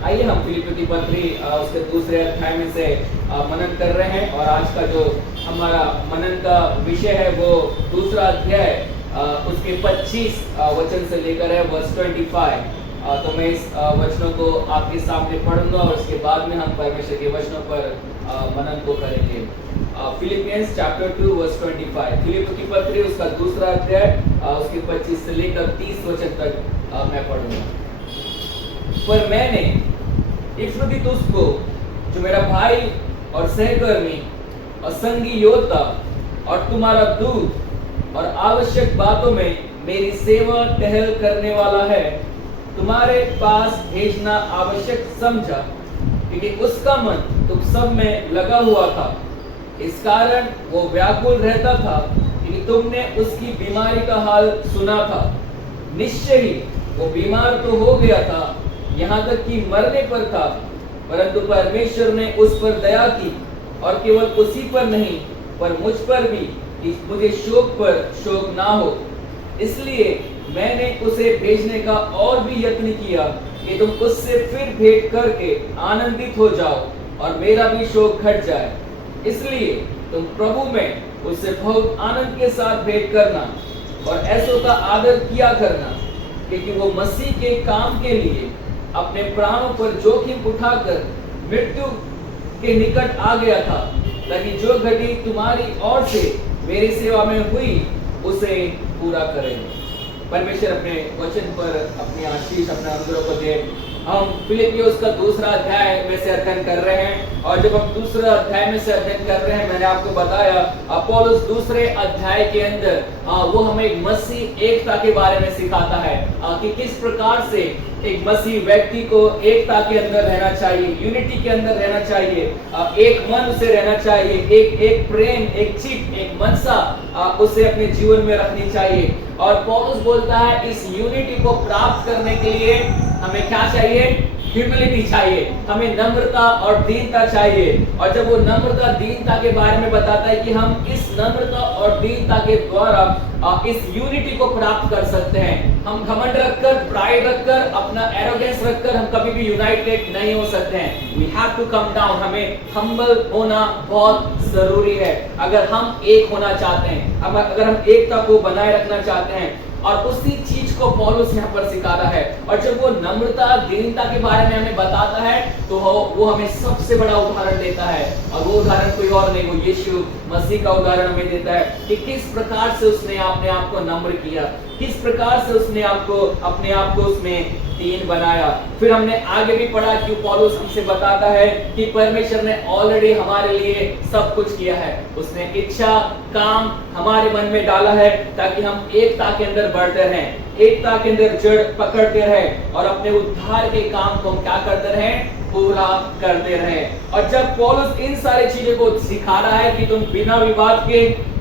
आइए हम फिलिप्पियों की पत्री उसके दूसरे अध्याय में से मनन कर रहे हैं और आज का जो हमारा मनन का विषय है वो दूसरा अध्याय उसके 25 वचन से लेकर है वर्स 25। तो मैं इस वचनों को आपके सामने पढ़ूंगा और उसके बाद में हम परमेश्वर के वचनों पर मनन को करेंगे। फिलिपियंस चैप्टर 2 वर्स 25, फिलिप्पियों की पत्री उसका दूसरा अध्याय उसके 25 से लेकर 30 वचन तक मैं पढ़ूंगा। पर मैंने इपफ्रुदीतुस को, जो मेरा भाई और सहकर्मी और संगी योद्धा और तुम्हारा दूत और आवश्यक बातों में मेरी सेवा टहल करने वाला है, तुम्हारे पास भेजना आवश्यक समझा, क्योंकि उसका मन तुम सब में लगा हुआ था। इस कारण वो व्याकुल रहता था क्योंकि तुमने उसकी बीमारी का हाल सुना था। निश्चय ही वो बीमार तो हो गया था, यहाँ तक कि मरने पर था, परंतु परमेश्वर ने उस पर दया की और केवल उसी पर नहीं पर मुझ पर भी, कि मुझे शोक पर शोक ना हो। इसलिए मैंने उसे भेजने का और भी यत्न किया कि तुम उससे फिर भेंट करके आनंदित हो जाओ और मेरा भी शोक घट जाए। इसलिए तुम प्रभु में उससे बहुत आनंद के साथ भेंट करना और ऐसों का आदर किया करना, क्योंकि वो मसीह के काम के लिए अपने प्राणों पर जोखिम उठाकर मृत्यु के निकट आ गया था, ताकि जो घटी तुम्हारी ओर से मेरी सेवा में हुई उसे पूरा करें। परमेश्वर अपने वचन पर अपनी आशीष, अपने अनुग्रह को दे। हम फिलिपियों का दूसरा अध्याय में से अध्ययन कर रहे हैं और जब हम दूसरा अध्याय में से अध्ययन कर रहे हैं, मैंने आपको बताया पौलुस दूसरे अध्याय के अंदर वो हमें एक मसीह एकता के बारे में सिखाता है कि किस प्रकार से एक मसीह व्यक्ति को एकता के अंदर रहना चाहिए, यूनिटी के अंदर रहना चाहिए, एक मन से रहना चाहिए, एक प्रेम, एक चित, एक मनसा उसे अपने जीवन में रखनी चाहिए। और पौलुस बोलता है इस यूनिटी को प्राप्त करने के लिए हमें क्या चाहिए? ह्यूमिलिटी चाहिए, हमें नम्रता और दीनता चाहिए। और जब वो नम्रता दीनता के बारे में बताता है कि हम इस नम्रता और दीनता के द्वारा इस यूनिटी को प्राप्त कर सकते हैं। हम घमंड रखकर, प्राइड रखकर, अपना एरोगेंस रखकर हम कभी भी यूनाइटेड नहीं हो सकते हैं। We have to come down, हमें हम्बल होना बहुत जरूरी है अगर हम एक होना चाहते हैं, अगर हम एकता को बनाए रखना चाहते हैं। और उसी चीज को पौलुस यहाँ पर सिखाता है। और जब वो नम्रता दीनता के बारे में हमें बताता है तो वो हमें सबसे बड़ा उदाहरण देता है, और वो उदाहरण कोई और नहीं, वो यीशु मसीह का उदाहरण हमें देता है कि किस प्रकार से उसने अपने आप को नम्र किया, किस प्रकार से उसने अपने आप को उसमें दीन बनाया। फिर हमने आगे भी पढ़ा कि पौलुस हमसे बताता है कि परमेश्वर ने ऑलरेडी हमारे लिए सब कुछ किया है। उसने इच्छा, काम हमारे मन में डाला है ताकि हम एकता के अंदर बढ़ते रहें, एकता के अंदर जड़ पकड़ते रहें और अपने उद्धार के काम को हम क्या करते रहें? पूरा करते रहें। और जब पौलुस इन सारी चीजों को सिखा रहा है कि तुम बिना विवाद के,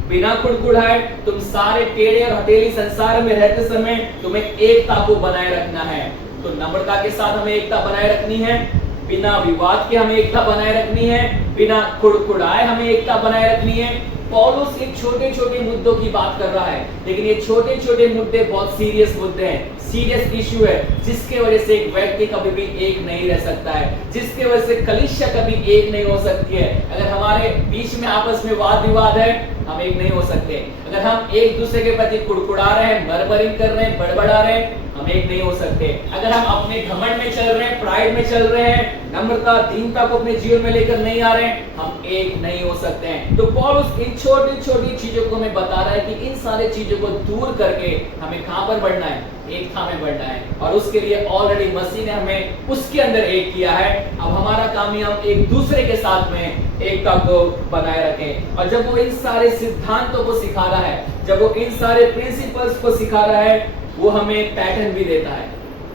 बिना कुड़कुड़ाए, तुम सारे टेढ़े और हथेली संसार में रहते समय तुम्हें एकता को बनाए रखना है। तो नम्रता के साथ हमें एकता बनाए रखनी है, बिना विवाद के हमें एकता बनाए रखनी है, बिना कुड़कुड़ाए हमें एकता बनाए रखनी है। पौलुस एक छोटे छोटे मुद्दों की बात कर रहा है, लेकिन ये छोटे छोटे मुद्दे बहुत सीरियस मुद्दे हैं, सीरियस इशू है, जिसके वजह से एक व्यक्ति कभी भी एक नहीं रह सकता है, जिसके वजह से कलीसिया कभी एक नहीं हो सकती है। अगर हमारे बीच में आपस में वाद विवाद है, हम एक नहीं हो सकते। अगर हम एक दूसरे के प्रति कुड़कुड़ा रहे हैं, मरमरिंग कर रहे हैं, बड़बड़ा रहे हैं, हम एक नहीं हो सकते। अगर हम अपने घमंड में चल रहे हैं, प्राइड में चल रहे हैं, नम्रता दीनता को अपने जीवन में लेकर नहीं आ रहे हैं, हम एक नहीं हो सकते हैं। तो पौलुस इन छोटी छोटी चीजों को हमें बता रहा है कि इन सारी चीजों को दूर करके हमें कहां पर बढ़ना है? एकता में बढ़ना है। और उसके लिए ऑलरेडी मसीह ने हमें उसके अंदर एक किया है। अब हमारा काम ही हम एक दूसरे के साथ में एकता को बनाए रखें। और जब वो इन सारे सिद्धांतों को सिखा रहा है, जब वो इन सारे प्रिंसिपल्स को सिखा रहा है, वो हमें पैटर्न भी देता है,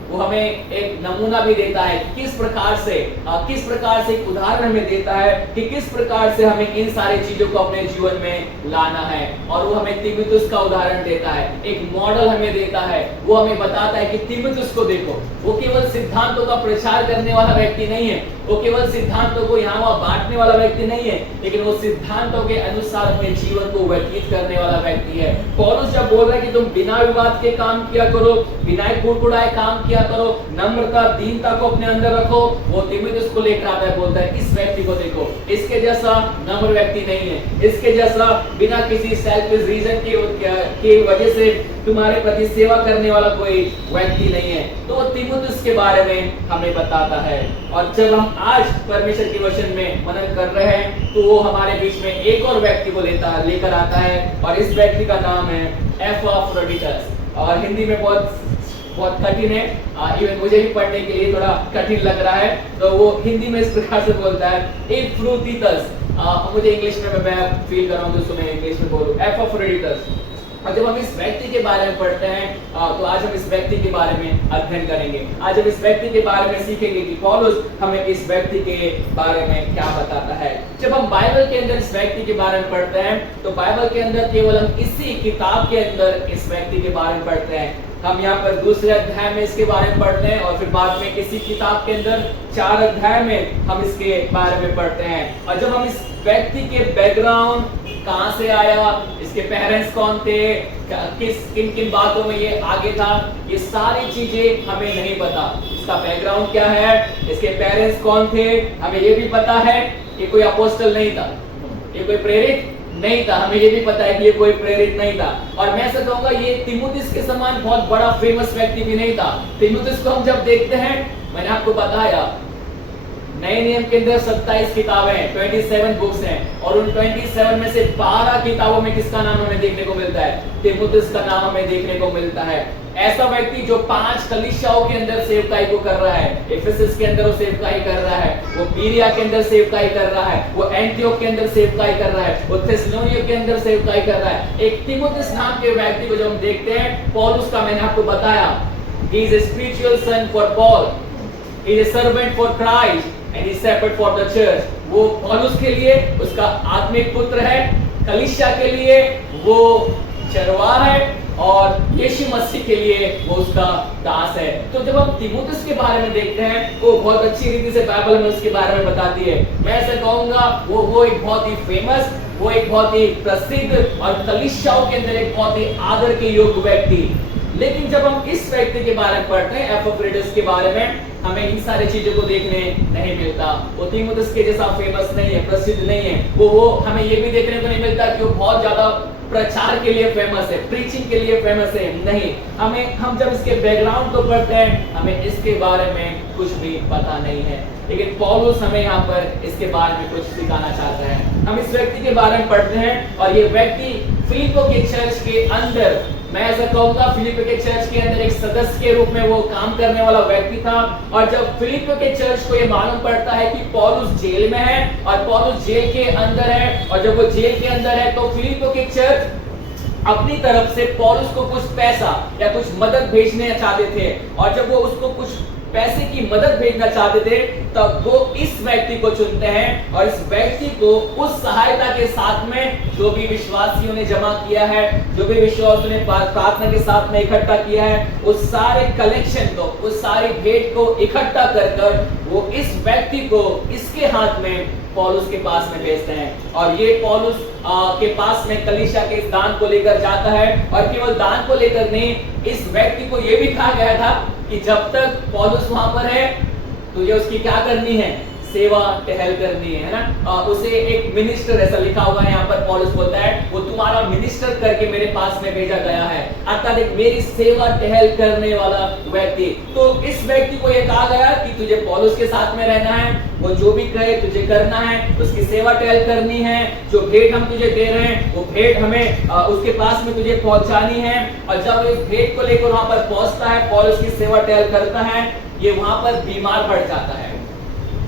वो हमें एक नमूना भी देता है कि किस प्रकार से एक उदाहरण हमें देता है कि किस प्रकार से हमें इन सारी चीजों को अपने जीवन में लाना है। और वो हमें तीमुथियुस का उदाहरण देता है, एक मॉडल हमें देता है। वो हमें बताता है कि तीमुथियुस को देखो, वो केवल सिद्धांतों का प्रचार करने वाला व्यक्ति नहीं है, वो केवल सिद्धांतों को यहाँ वहाँ बांटने वाला व्यक्ति नहीं है, लेकिन वो सिद्धांतों के अनुसार अपने जीवन को व्यतीत करने वाला व्यक्ति है। पौलुस जब बोल रहा है कि तुम बिना विवाद के काम किया करो, बिना कुड़कुड़ाए काम किया किया करो, नम्रता दीनता को अपने अंदर रखो। वो तीमुथियुस को लेकर आता है, बोलता है इस व्यक्ति को देखो, इसके जैसा नम्र व्यक्ति नहीं है, इसके जैसा बिना किसी सेल्फिश रीजन की वजह से तुम्हारे प्रति सेवा करने वाला कोई व्यक्ति नहीं है। तो तीमुथियुस के बारे में हमें बताता है। और जब हम आज परमेश्वर के वचन में मनन कर रहे हैं तो वो हमारे बीच में एक और व्यक्ति को लेकर आता है और इस व्यक्ति का नाम है एपफ्रोडिटस। और हिंदी में बहुत कठिन है, इवन मुझे भी पढ़ने के लिए थोड़ा कठिन लग रहा है। तो वो हिंदी में इस प्रकार से बोलता है एपफ्रोडिटस। मुझे इंग्लिश में मैं फील कर रहा हूँ तो मैं इंग्लिश में बोलूँ एपफ्रोडिटस। और जब हम इस व्यक्ति के बारे में पढ़ते हैं तो आज हम इस व्यक्ति के बारे में अध्ययन करेंगे। आज हम इस व्यक्ति के बारे में सीखेंगे कि पौलुस हमें इस व्यक्ति के बारे में क्या बताता है। जब हम बाइबल के अंदर इस व्यक्ति के बारे में पढ़ते हैं तो बाइबल के अंदर केवल हम इसी किताब के अंदर इस व्यक्ति के बारे में पढ़ते हैं। हम यहाँ पर दूसरे अध्याय में इसके बारे में पढ़ते हैं और फिर बाद में इसी किताब के अंदर 4 अध्याय में हम इसके बारे में पढ़ते हैं। और जब हम इस व्यक्ति के बैकग्राउंड, कहां से आया, इसके पेरेंट्स कौन थे, किन किन बातों में ये आगे था, ये सारी चीजें हमें नहीं पता। इसका बैकग्राउंड क्या है, इसके पेरेंट्स कौन थे, हमें ये भी पता है कि कोई अपोस्टल नहीं था, ये कोई प्रेरित नहीं था, हमें ये भी पता है कि ये कोई प्रेरित नहीं था। और मैं ऐसा कहूंगा ये तीमुथियुस के समान बहुत बड़ा फेमस व्यक्ति भी नहीं था। तीमुथियुस को हम जब देखते हैं, मैंने आपको बताया नए नियम के अंदर 27 किताबें, 27 बुक्स हैं और उन 27 में से 12 किताबों में किसका नाम हमें देखने को मिलता है, तीमुथियुस का नाम हमें देखने को मिलता है। ऐसा व्यक्ति जो 5 कलीसियाओं के अंदर सेवकाई को कर रहा है, एफेसस के अंदर वो सेवकाई कर रहा है, वो बीरिया के अंदर सेवकाई कर रहा है, वो एंटियोक के अंदर सेवकाई कर रहा है, वो थेसलोनिया के अंदर सेवकाई कर रहा है। एक तीमुथियुस नाम के व्यक्ति को जब हम देखते हैं, पौलुस का मैंने आपको बताया, he is a spiritual son for Paul, he is a servant for Christ and he is shepherd for the church। वो पौलुस के लिए उसका आत्मिक पुत्र है, कलीसिया के लिए वो चरवाहा है और यीशु मसीह के लिए वो उसका दास है। तो जब हम तीमुथियुस के बारे में देखते हैं वो बहुत अच्छी रीति से बाइबल में उसके बारे में बताती है। मैं ऐसा कहूंगा वो एक बहुत ही फेमस, वो एक बहुत ही प्रसिद्ध और कलीसियाओं के अंदर एक बहुत ही आदर के योग्य व्यक्ति। लेकिन जब हम इस व्यक्ति के बारे में पढ़ते हैं, एपफ्रोडिटस के बारे में, हमें इन सारी चीजों को देखने नहीं मिलता। वो तीमुथियुस के जैसा फेमस नहीं है, प्रसिद्ध नहीं है। वो हमें ये भी देखने को नहीं मिलता कि वो बहुत ज्यादा प्रचार के लिए फेमस है, प्रीचिंग के लिए फेमस है, नहीं। हम जब इसके बैकग्राउंड को पढ़ते हैं हमें इसके बारे में कुछ भी पता नहीं है। लेकिन पौलुस हमें यहाँ पर इसके बारे में कुछ सिखाना चाहता है। हम इस व्यक्ति के बारे में पढ़ते हैं और ये व्यक्ति फिलिप्पो के चर्च के अंदर, मैं ऐसा कहूंगा फिलिप्पो के चर्च के अंदर एक सदस्य के रूप में वो काम करने वाला व्यक्ति था। और जब फिलिप्पो के चर्च को ये मालूम पड़ता है कि पौलुस जेल में है और पौलुस जेल के अंदर है, और जब वो जेल के अंदर है तो फिलिप्पो के चर्च अपनी तरफ से पौलुस को कुछ पैसा या कुछ मदद भेजने चाहते थे। और जब वो उसको कुछ पैसे की मदद भेजना चाहते थे तब वो इस व्यक्ति को चुनते हैं और इस व्यक्ति को उस सहायता के साथ में जो भी विश्वासियों ने जमा किया है, जो भी विश्वासियों ने प्रार्थना के साथ में इकट्ठा किया है, उस सारे कलेक्शन को, उस सारी भेंट को इकट्ठा कर वो इस व्यक्ति को इसके हाथ में पौलुस के पास में भेजते हैं। और ये पौलुस के पास में कलीसिया के इस दान को लेकर जाता है। और केवल दान को लेकर नहीं, इस व्यक्ति को यह भी कहा गया था कि जब तक पौलुस वहां पर है तुझे उसकी क्या करनी है, सेवा टहल करनी है ना। उसे एक मिनिस्टर, ऐसा लिखा हुआ है यहाँ पर, पौलुस बोलता है वो तुम्हारा मिनिस्टर करके मेरे पास में भेजा गया है, अर्थात एक मेरी सेवा टहल करने वाला व्यक्ति। तो इस व्यक्ति को यह कहा गया कि तुझे पौलुस के साथ में रहना है, वो जो भी कहे तुझे करना है, उसकी सेवा टहल करनी है। जो भेंट हम तुझे दे रहे हैं वो भेंट हमें उसके पास में तुझे पहुंचानी है। और जब इस भेंट को लेकर वहां पर पहुंचता है, पौलुस की सेवा टहल करता है, ये वहां पर बीमार पड़ जाता है।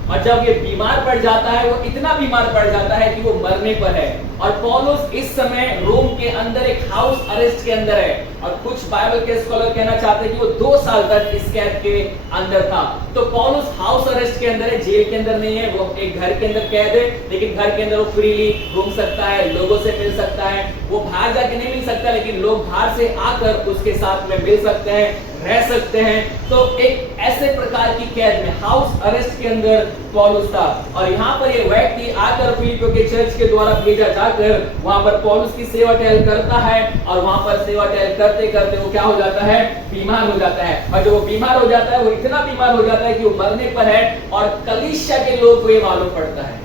और जब ये बीमार पड़ जाता है, वो इतना बीमार पड़ जाता है कि वो मरने पर है। और पौलुस इस समय रोम के अंदर एक हाउस अरेस्ट के अंदर है। और कुछ बाइबल के स्कॉलर कहना चाहते हैं कि वो 2 साल तक इस कैद के अंदर था। तो पौलुस हाउस अरेस्ट के अंदर है, जेल के अंदर नहीं है, वो एक घर के अंदर कैद है। लेकिन घर के अंदर वो फ्रीली घूम सकता है, लोगों से मिल सकता है। वो बाहर जाके नहीं मिल सकता, लेकिन लोग बाहर से आकर उसके साथ में मिल सकते हैं, रह सकते हैं। तो एक ऐसे प्रकार की कैद में, हाउस अरेस्ट के अंदर पौलुस था। और यहाँ पर ये व्यक्ति आकर फिलिप्पो के चर्च के द्वारा भेजा जा जाकर वहां पर पौलुस की सेवा टहल करता है और वहां पर सेवा टहल करते करते वो क्या हो जाता है, बीमार हो जाता है। और जब वो बीमार हो जाता है, वो इतना बीमार हो जाता है कि वो मरने पर है और कलीसिया के लोग को ये मालूम पड़ता है,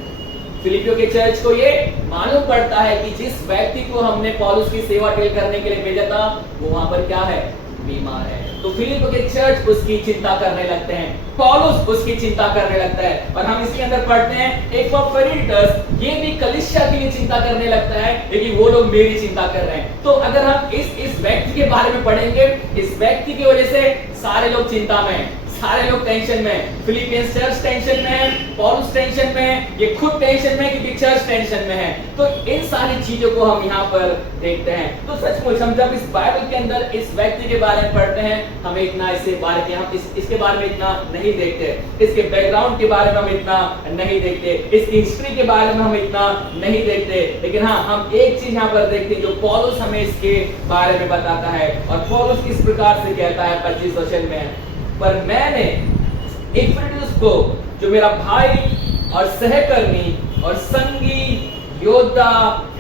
फिलिपियों के चर्च को ये मालूम पड़ता है कि जिस व्यक्ति को हमने पौलुस की सेवा टेल करने के लिए भेजा था वो वहां पर क्या है, बीमार है। तो फिलिप के चर्च उसकी चिंता करने लगते हैं, पौलुस उसकी चिंता करने लगता है। और हम इसके अंदर पढ़ते हैं एपफ्रोडिटस ये भी कलीसिया के लिए चिंता करने लगता है, लेकिन वो लोग मेरी चिंता कर रहे हैं। तो अगर हम इस व्यक्ति के बारे में पढ़ेंगे, इस व्यक्ति की वजह से सारे लोग चिंता में हैं, सारे लोग टेंशन में, फिलिपियंस चर्च टेंशन में है, पौलुस टेंशन में है, ये खुद टेंशन में है क्योंकि चर्च टेंशन में है। तो इन सारी चीजों को हम यहाँ पर देखते हैं। तो सचमुच हम जब इस बाइबल के अंदर इस व्यक्ति के बारे में पढ़ते हैं, हमें इतना इसके बारे में हम इसके बारे में इतना नहीं देखते, इसके बैकग्राउंड के बारे में हम इतना नहीं देखते, इसकी हिस्ट्री के बारे में हम इतना नहीं देखते। लेकिन हाँ, हम एक चीज यहाँ पर देखते हैं जो पौलुस हमें इसके बारे में बताता है। और पौलुस किस प्रकार से कहता है 25 वचन में, पर मैंने इपफ्रोडिटस को जो मेरा भाई और सहकर्मी और संगी योद्धा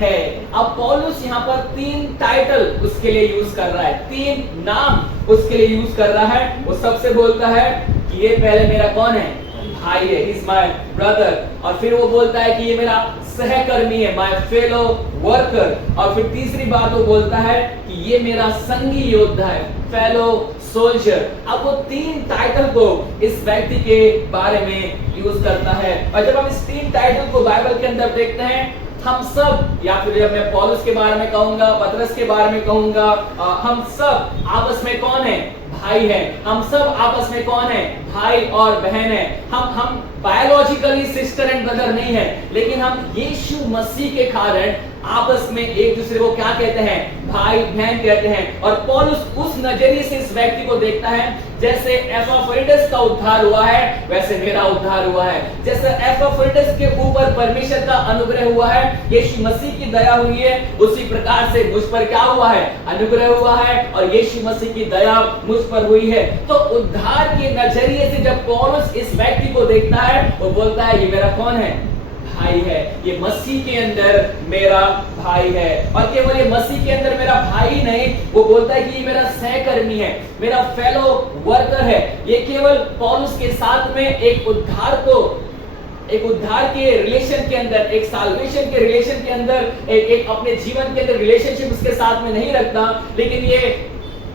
है। अब पौलुस यहाँ पर 3 टाइटल उसके लिए यूज कर रहा है, 3 नाम उसके लिए यूज कर रहा है। वो सबसे बोलता है कि ये पहले मेरा कौन है, भाई है, इज माय ब्रदर। और फिर वो बोलता है कि ये मेरा सहकर्मी है, माय फेलो वर्कर। और फिर तीसरी बात वो बोलता है कि ये मेरा संगी योद्धा है, फेलो सोल्जर। अब वो 3 टाइटल को इस व्यक्ति के बारे में यूज करता है। और जब हम इस 3 टाइटल को बाइबल के अंदर देखते हैं, हम सब, या फिर जब मैं पौलुस के बारे में कहूंगा, पतरस के बारे में कहूंगा, हम सब आपस में कौन है, भाई है। हम सब आपस में कौन है, भाई और बहन है। हम बायोलॉजिकली सिस्टर एंड ब्रदर नहीं है, लेकिन हम यीशु मसीह के कारण आपस में एक दूसरे को क्या कहते हैं, भाई बहन कहते हैं। और पौलुस उस नजरिए से इस व्यक्ति को देखता है, जैसे एपफ्रोडिटस का उद्धार हुआ है वैसे मेरा उद्धार हुआ है। जैसे एपफ्रोडिटस के ऊपर परमेश्वर का अनुग्रह हुआ है, यीशु मसीह की दया हुई है, उसी प्रकार से मुझ पर क्या हुआ है, अनुग्रह हुआ है और यीशु मसीह की दया मुझ पर हुई है। तो उद्धार के नजरिए से जब पौलुस इस व्यक्ति को देखता है, वो बोलता है ये मेरा कौन है, भाई है, ये मसीह के अंदर मेरा भाई है। और केवल ये मसीह के अंदर मेरा भाई नहीं, वो बोलता है कि ये मेरा सहकर्मी है, मेरा फेलो वर्कर है। ये केवल पौलुस के साथ में एक उद्धार के रिलेशन के अंदर, एक साल्वेशन के रिलेशन के अंदर, एक अपने जीवन के अंदर रिलेशनशिप उसके साथ में नहीं रखता, लेकिन ये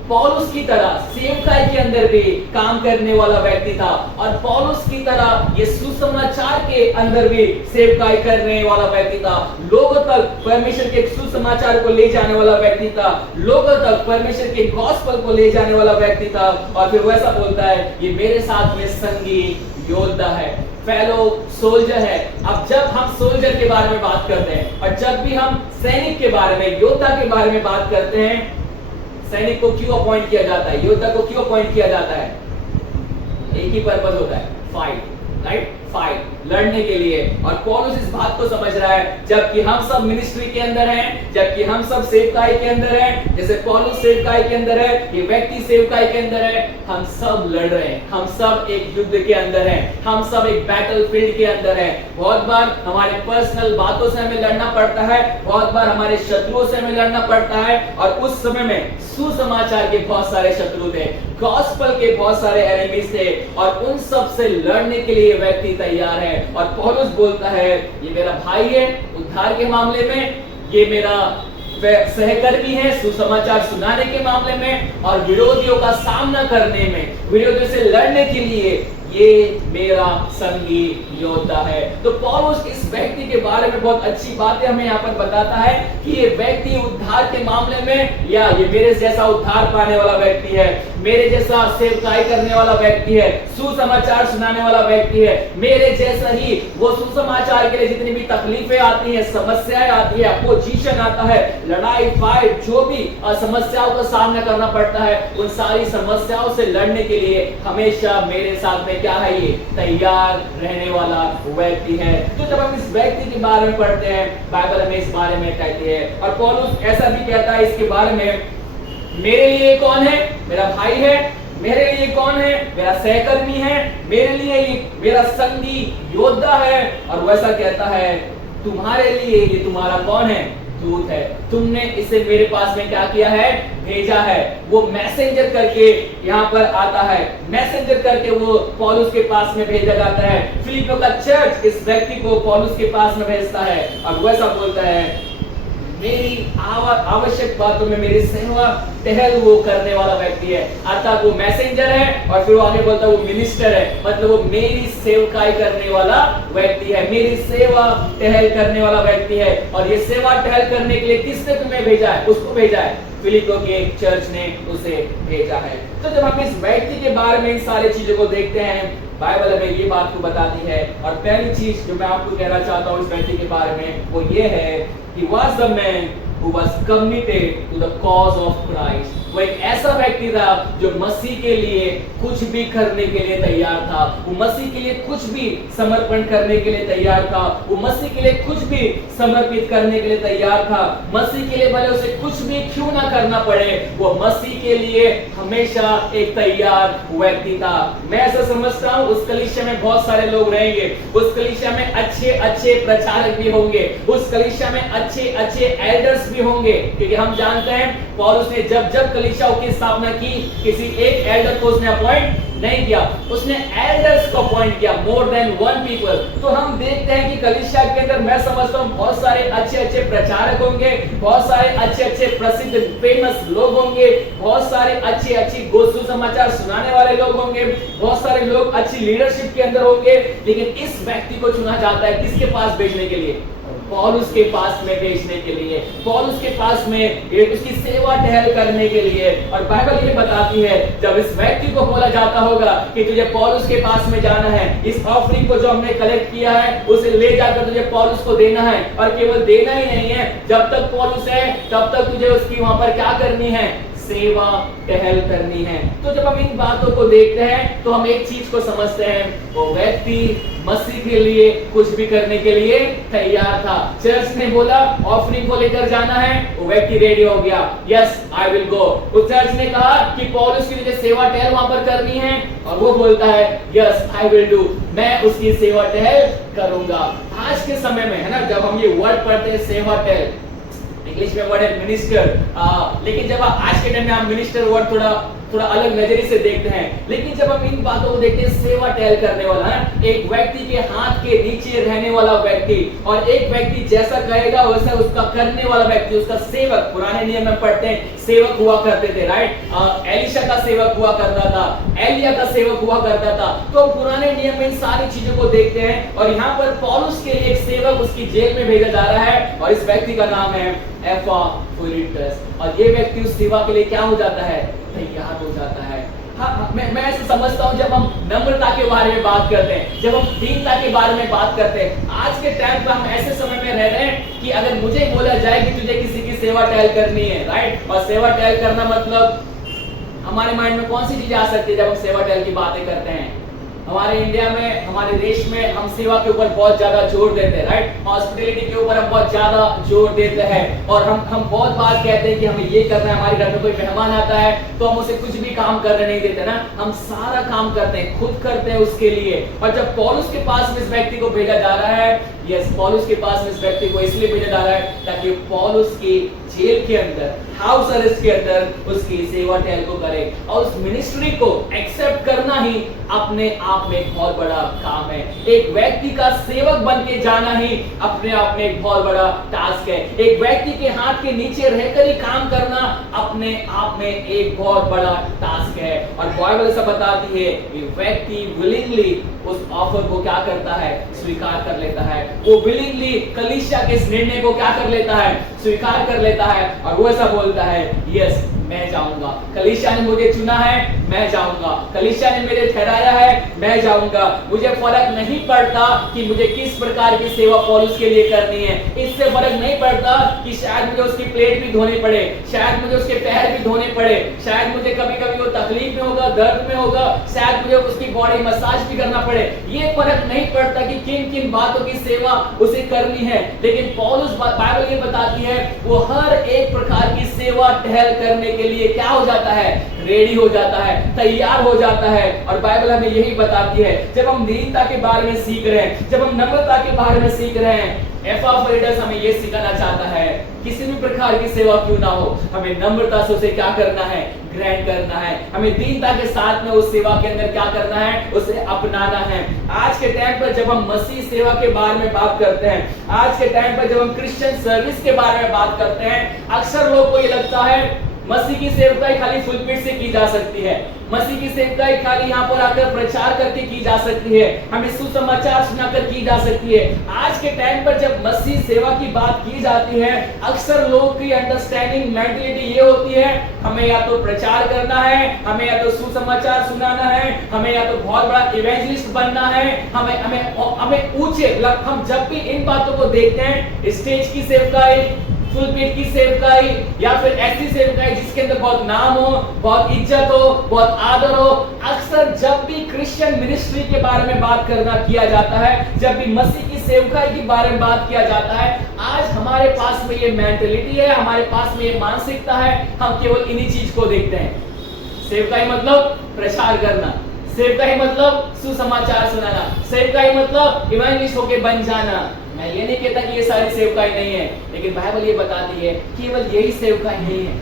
पौलुस की तरह सेवकाई के अंदर भी काम करने वाला व्यक्ति था। और पौलुस की तरह ये सुसमाचार के अंदर भी सेवकाई करने वाला व्यक्ति था, लोगों तक परमेश्वर के सुसमाचार को ले जाने वाला व्यक्ति था, लोगों तक परमेश्वर के गॉस्पेल को ले जाने वाला व्यक्ति था। और फिर वैसा बोलता है ये मेरे साथ में संगी योद्धा है, फेलो सोल्जर है। अब जब हम सोल्जर के बारे में बात करते हैं और जब भी हम सैनिक के बारे में, योद्धा के बारे में बात करते हैं, सैनिक को क्यों अपॉइंट किया जाता है, योद्धा को क्यों अपॉइंट किया जाता है, एक ही पर्पस होता है, फाइट, राइट, फाइट, लड़ने के लिए। और पौलुस इस बात को समझ रहा है, जबकि हम सब मिनिस्ट्री के अंदर हैं, जबकि हम सब सेवकाई के अंदर हैं, जैसे पौलुस सेवकाई के अंदर है, ये व्यक्ति सेवकाई के अंदर है, हम सब लड़ रहे हैं, हम सब एक युद्ध के अंदर हैं, हम सब एक बैटलफील्ड के अंदर हैं। बहुत बार हमारे पर्सनल बातों से हमें लड़ना पड़ता है, बहुत बार हमारे शत्रुओं से हमें लड़ना पड़ता है। और उस समय में सुसमाचार के बहुत सारे शत्रु थे, गॉस्पेल के बहुत सारे एनिमीज थे, और उन सब से लड़ने के लिए व्यक्ति तैयार है। और पौलुस बोलता है ये मेरा भाई है उद्धार के मामले में, ये मेरा सहकर्मी है सुसमाचार सुनाने के मामले में, और विरोधियों का सामना करने में, विरोधियों से लड़ने के लिए ये मेरा संगी योद्धा है। तो पौलुस इस व्यक्ति के बारे में बहुत अच्छी बातें हमें यहाँ पर बताता है कि ये व्यक्ति उद्धार के मामले में, या ये मेरे जैसा उद्धार पाने वाला व्यक्ति है, मेरे जैसा सेवकाई करने वाला व्यक्ति है, सुसमाचार सुनाने वाला व्यक्ति है, मेरे जैसा ही वो सुसमाचार के लिए जितनी भी तकलीफें आती हैं, समस्याएं आती है, अपोजिशन आता है, लड़ाई फाइट, जो भी समस्याओं का सामना करना पड़ता है, उन सारी समस्याओं से लड़ने के लिए हमेशा मेरे साथ में क्या है, ये तैयार रहने वाला व्यक्ति है। तो जब हम इस व्यक्ति के बारे में पढ़ते हैं, बाइबल हमें इस बारे में कहती है। और पौलुस ऐसा भी कहता है इसके बारे में, मेरे लिए कौन है, मेरा भाई है, मेरे लिए कौन है, मेरा सहकर्मी है, मेरे लिए ये मेरा संगी योद्धा है। और वैसा कहता है तुम्हारे लिए ये तुम्हारा कौन है? दूत है। तुमने इसे मेरे पास में क्या किया है? भेजा है। वो मैसेंजर करके यहाँ पर आता है, मैसेंजर करके वो पौलुस के पास में भेजा जाता है। फिलिप्पी का चर्च इस व्यक्ति को पौलुस के पास में भेजता है और वैसा बोलता है, मेरी आवश्यक बातों में मेरी सेवा टहल वो करने वाला व्यक्ति है। अर्थात वो मैसेंजर है और फिर वो आगे बोलता है वो मिनिस्टर है, मतलब वो मेरी सेवकाई करने वाला व्यक्ति है, मेरी सेवा टहल करने वाला व्यक्ति है। और ये सेवा टहल करने के लिए किसने तुम्हें भेजा है? उसको भेजा है, फिलिप्पी के एक चर्च ने उसे भेजा है। तो जब हम इस व्यक्ति के बारे में इन सारी चीजों को देखते हैं, बाइबल हमें ये बात को बताती है। और पहली चीज जो मैं आपको कहना चाहता हूँ इस व्यक्ति के बारे में वो ये है, he was the man who was committed to the cause of Christ। वो एक ऐसा व्यक्ति था जो मसीह के लिए कुछ भी करने के लिए तैयार था। वो मसीह के लिए कुछ भी समर्पण करने के लिए तैयार था। वो मसीह के लिए कुछ भी समर्पित करने के लिए तैयार था। मसीह के लिए भले उसे कुछ भी क्यों ना करना पड़े, वो मसीह के लिए हमेशा एक तैयार व्यक्ति था। मैं ऐसा समझता हूँ उस कलीसिया में बहुत सारे लोग रहेंगे, उस कलीसिया में अच्छे अच्छे प्रचारक भी होंगे, उस कलीसिया में अच्छे अच्छे एल्डर्स भी होंगे, क्योंकि हम जानते हैं पौलुस ने जब जब कलीसियाओं की स्थापना की, किसी एक एल्डर को उसने अपॉइंट नहीं किया, उसने एल्डर्स को अपॉइंट किया, मोर देन वन पीपल। तो हम देखते हैं कि कलीसिया के अंदर मैं समझता हूँ बहुत सारे अच्छे अच्छे प्रचारक होंगे, बहुत सारे अच्छे अच्छे प्रसिद्ध फेमस लोग होंगे, बहुत सारे अच्छे अच्छे गोसु समाचार सुनाने वाले लोग होंगे, बहुत सारे लोग अच्छी लीडरशिप के अंदर होंगे। लेकिन इस व्यक्ति को चुना जाता है किसके पास भेजने के लिए? पौलुस के पास में भेजने के लिए, पौलुस के पास में उसकी सेवा टहल करने के लिए। और बाइबल ये बताती है जब इस व्यक्ति को बोला जाता होगा कि तुझे पौलुस के पास में जाना है, इस ऑफरिंग को जो हमने कलेक्ट किया है उसे ले जाकर तुझे पौलुस को देना है। और केवल देना ही नहीं है, जब तक पौलुस है तब तक तुझे उसकी वहां पर क्या करनी है? सेवा टहल करनी है। तो जब हम इन बातों को देखते हैं तो हम एक चीज को समझते हैं, वो व्यक्ति मसीह के लिए कुछ भी करने के लिए तैयार था। चर्च ने बोला ऑफरिंग को लेकर जाना है, वो व्यक्ति रेडी हो गया, यस आई विल गो। उस चर्च ने कहा कि पौलुस की तुझे सेवा टहल वहां पर करनी है, और वो बोलता है यस आई विल डू, मैं उसकी सेवा टहल करूंगा। आज के समय में है ना, जब हम ये वर्ड पढ़ते हैं सेवा टहल, इंग्लिश में वर्ड है मिनिस्टर, लेकिन जब आज के टाइम में हम मिनिस्टर वर्ड थोड़ा अलग नजरिए से देखते हैं। लेकिन जब हम इन बातों को देखते हैं, सेवा टहल करने वाला है, एक व्यक्ति के हाथ के नीचे रहने वाला व्यक्ति, और एक व्यक्ति जैसा कहेगा वैसा उसका करने वाला व्यक्ति, उसका सेवक। पुराने नियम में पढ़ते हैं सेवक हुआ करते थे, राइट? एलिशा का सेवक हुआ करता था, एलिया का सेवक हुआ करता था। तो पुराने नियम में इन सारी चीजों को देखते हैं, और यहाँ पर पौलुस के लिए एक सेवक उसकी जेल में भेजा जा रहा है, और इस व्यक्ति का नाम है एपफ्रोडिटस। और ये व्यक्ति उस सेवा के लिए क्या हो जाता है? तैयार हो जाता है। हाँ, मैं ऐसा समझता हूँ जब हम नम्रता के बारे में बात करते हैं, जब हम दीनता के बारे में बात करते हैं, आज के टाइम पर हम ऐसे समय में रह रहे हैं कि अगर मुझे बोला जाए कि तुझे किसी की सेवा टहल करनी है, राइट? और सेवा टहल करना मतलब हमारे माइंड में कौन सी चीजें आ सकती है जब हम सेवा टहल की बातें करते हैं? हमारे इंडिया में, हमारे देश में हम सेवा के ऊपर बहुत ज्यादा जोर देते हैं, राइट? हॉस्पिटैलिटी के ऊपर हम बहुत ज्यादा जोर देते हैं, और हम बहुत बार कहते हैं कि हमें ये करना है। हमारे घर में कोई मेहमान आता है तो हम उसे कुछ भी काम करने नहीं देते ना, हम सारा काम करते हैं, खुद करते हैं उसके लिए। और जब पौलुस के पास में इस व्यक्ति को भेजा जा रहा है, यस, पौलुस के पास में इस व्यक्ति को इसलिए भेजा जा रहा है ताकि पौलुस की जेल के अंदर, हाउस अरेस्ट के अंदर उसकी सेवा टहल को करे। और उस मिनिस्ट्री को एक्सेप्ट करना ही अपने आप में एक बहुत बड़ा काम है। एक व्यक्ति का सेवक बन के जाना ही अपने आप में एक बहुत बड़ा टास्क है। एक व्यक्ति के हाथ के नीचे रहकर ही काम करना अपने आप में एक बहुत बड़ा टास्क है। और बाइबल ऐसा बताती है कि व्यक्ति विलिंगली उस ऑफर को क्या करता है? स्वीकार कर लेता है। वो विलिंगली कलीसिया के इस निर्णय को क्या कर लेता है? स्वीकार कर लेता है। और वो ऐसा बोलता है, यस मैं जाऊंगा, कलीसिया ने मुझे चुना है, मैं जाऊंगा, कलीसिया ने मुझे ठहराया है, मैं जाऊंगा। मुझे फर्क नहीं पड़ता कि मुझे किस प्रकार की सेवा पौलुस के लिए करनी है। इससे फर्क नहीं पड़ता कि शायद मुझे उसकी प्लेट भी धोनी पड़े, शायद मुझे उसके पैर भी धोने पड़े, शायद मुझे कभी कभी वो तकलीफ में होगा, दर्द में होगा, शायद मुझे उसकी बॉडी मसाज भी करना पड़े। ये फर्क नहीं पड़ता कि किन किन बातों की सेवा उसे करनी है। लेकिन पौलुस, बाइबल ये बताती है, वो हर एक प्रकार की सेवा टहल करने के लिए क्या हो जाता है? रेडी हो जाता है, तैयार हो जाता है। और बाइबल हमें यही बताती है, जब हम दीनता के बारे में सीख रहे हैं, जब हम नम्रता के बारे में सीख रहे हैं, एपाफ्रोडिटस हमें यह सिखाना चाहता है, किसी भी प्रकार की सेवा क्यों ना हो, हमें नम्रता से उसे क्या करना है, ग्रहण करना है। हमें दीनता के साथ में उस सेवा के अंदर क्या करना है, उसे अपनाना है। आज के टाइम पर जब हम मसीह सेवा के बारे में बात करते हैं, आज के टाइम पर जब हम क्रिश्चियन सर्विस के बारे में बात करते हैं, अक्सर लोग को ये लगता है मसीह की सेवकाई खाली फुलपिट से की जा सकती है, मसीह की सेवकाई खाली यहाँ पर आकर प्रचार करके की जा सकती है, हमें सुसमाचार सुनाकर की जा सकती है। आज के टाइम पर जब मसीह सेवा की बात की जाती है, अक्सर लोगों की अंडरस्टैंडिंग मेंटलिटी ये होती है, हमें या तो प्रचार करना है, हमें या तो सुसमाचार सुनाना है, हमें या तो बहुत बड़ा इवेंजलिस्ट बनना है, हमें हमें हमें ऊंचे, हम जब भी इन बातों को देखते हैं, स्टेज की सेवकाई, फुलपिट की सेवकाई, या फिर ऐसी सेवकाई जिसके अंदर बहुत नाम हो, बहुत इज्जत हो, बहुत आदर हो, अक्सर जब भी क्रिश्चियन मिनिस्ट्री के बारे में बात करना किया जाता है, जब भी मसीह की सेवकाई के बारे में बात किया जाता है, आज हमारे पास में ये मेंटलिटी है, हमारे पास में ये मानसिकता है, हम केवल इन्हीं चीज को देखते हैं। सेवकाई मतलब प्रचार करना, सेवकाई मतलब सुसमाचार सुनाना, सेवकाई मतलब इवेंजलिस्ट होके बन जाना। मैं ये नहीं कहता कि ये सारी सेवकाई नहीं है, लेकिन बाइबल ये बताती है केवल यही सेवकाई नहीं है,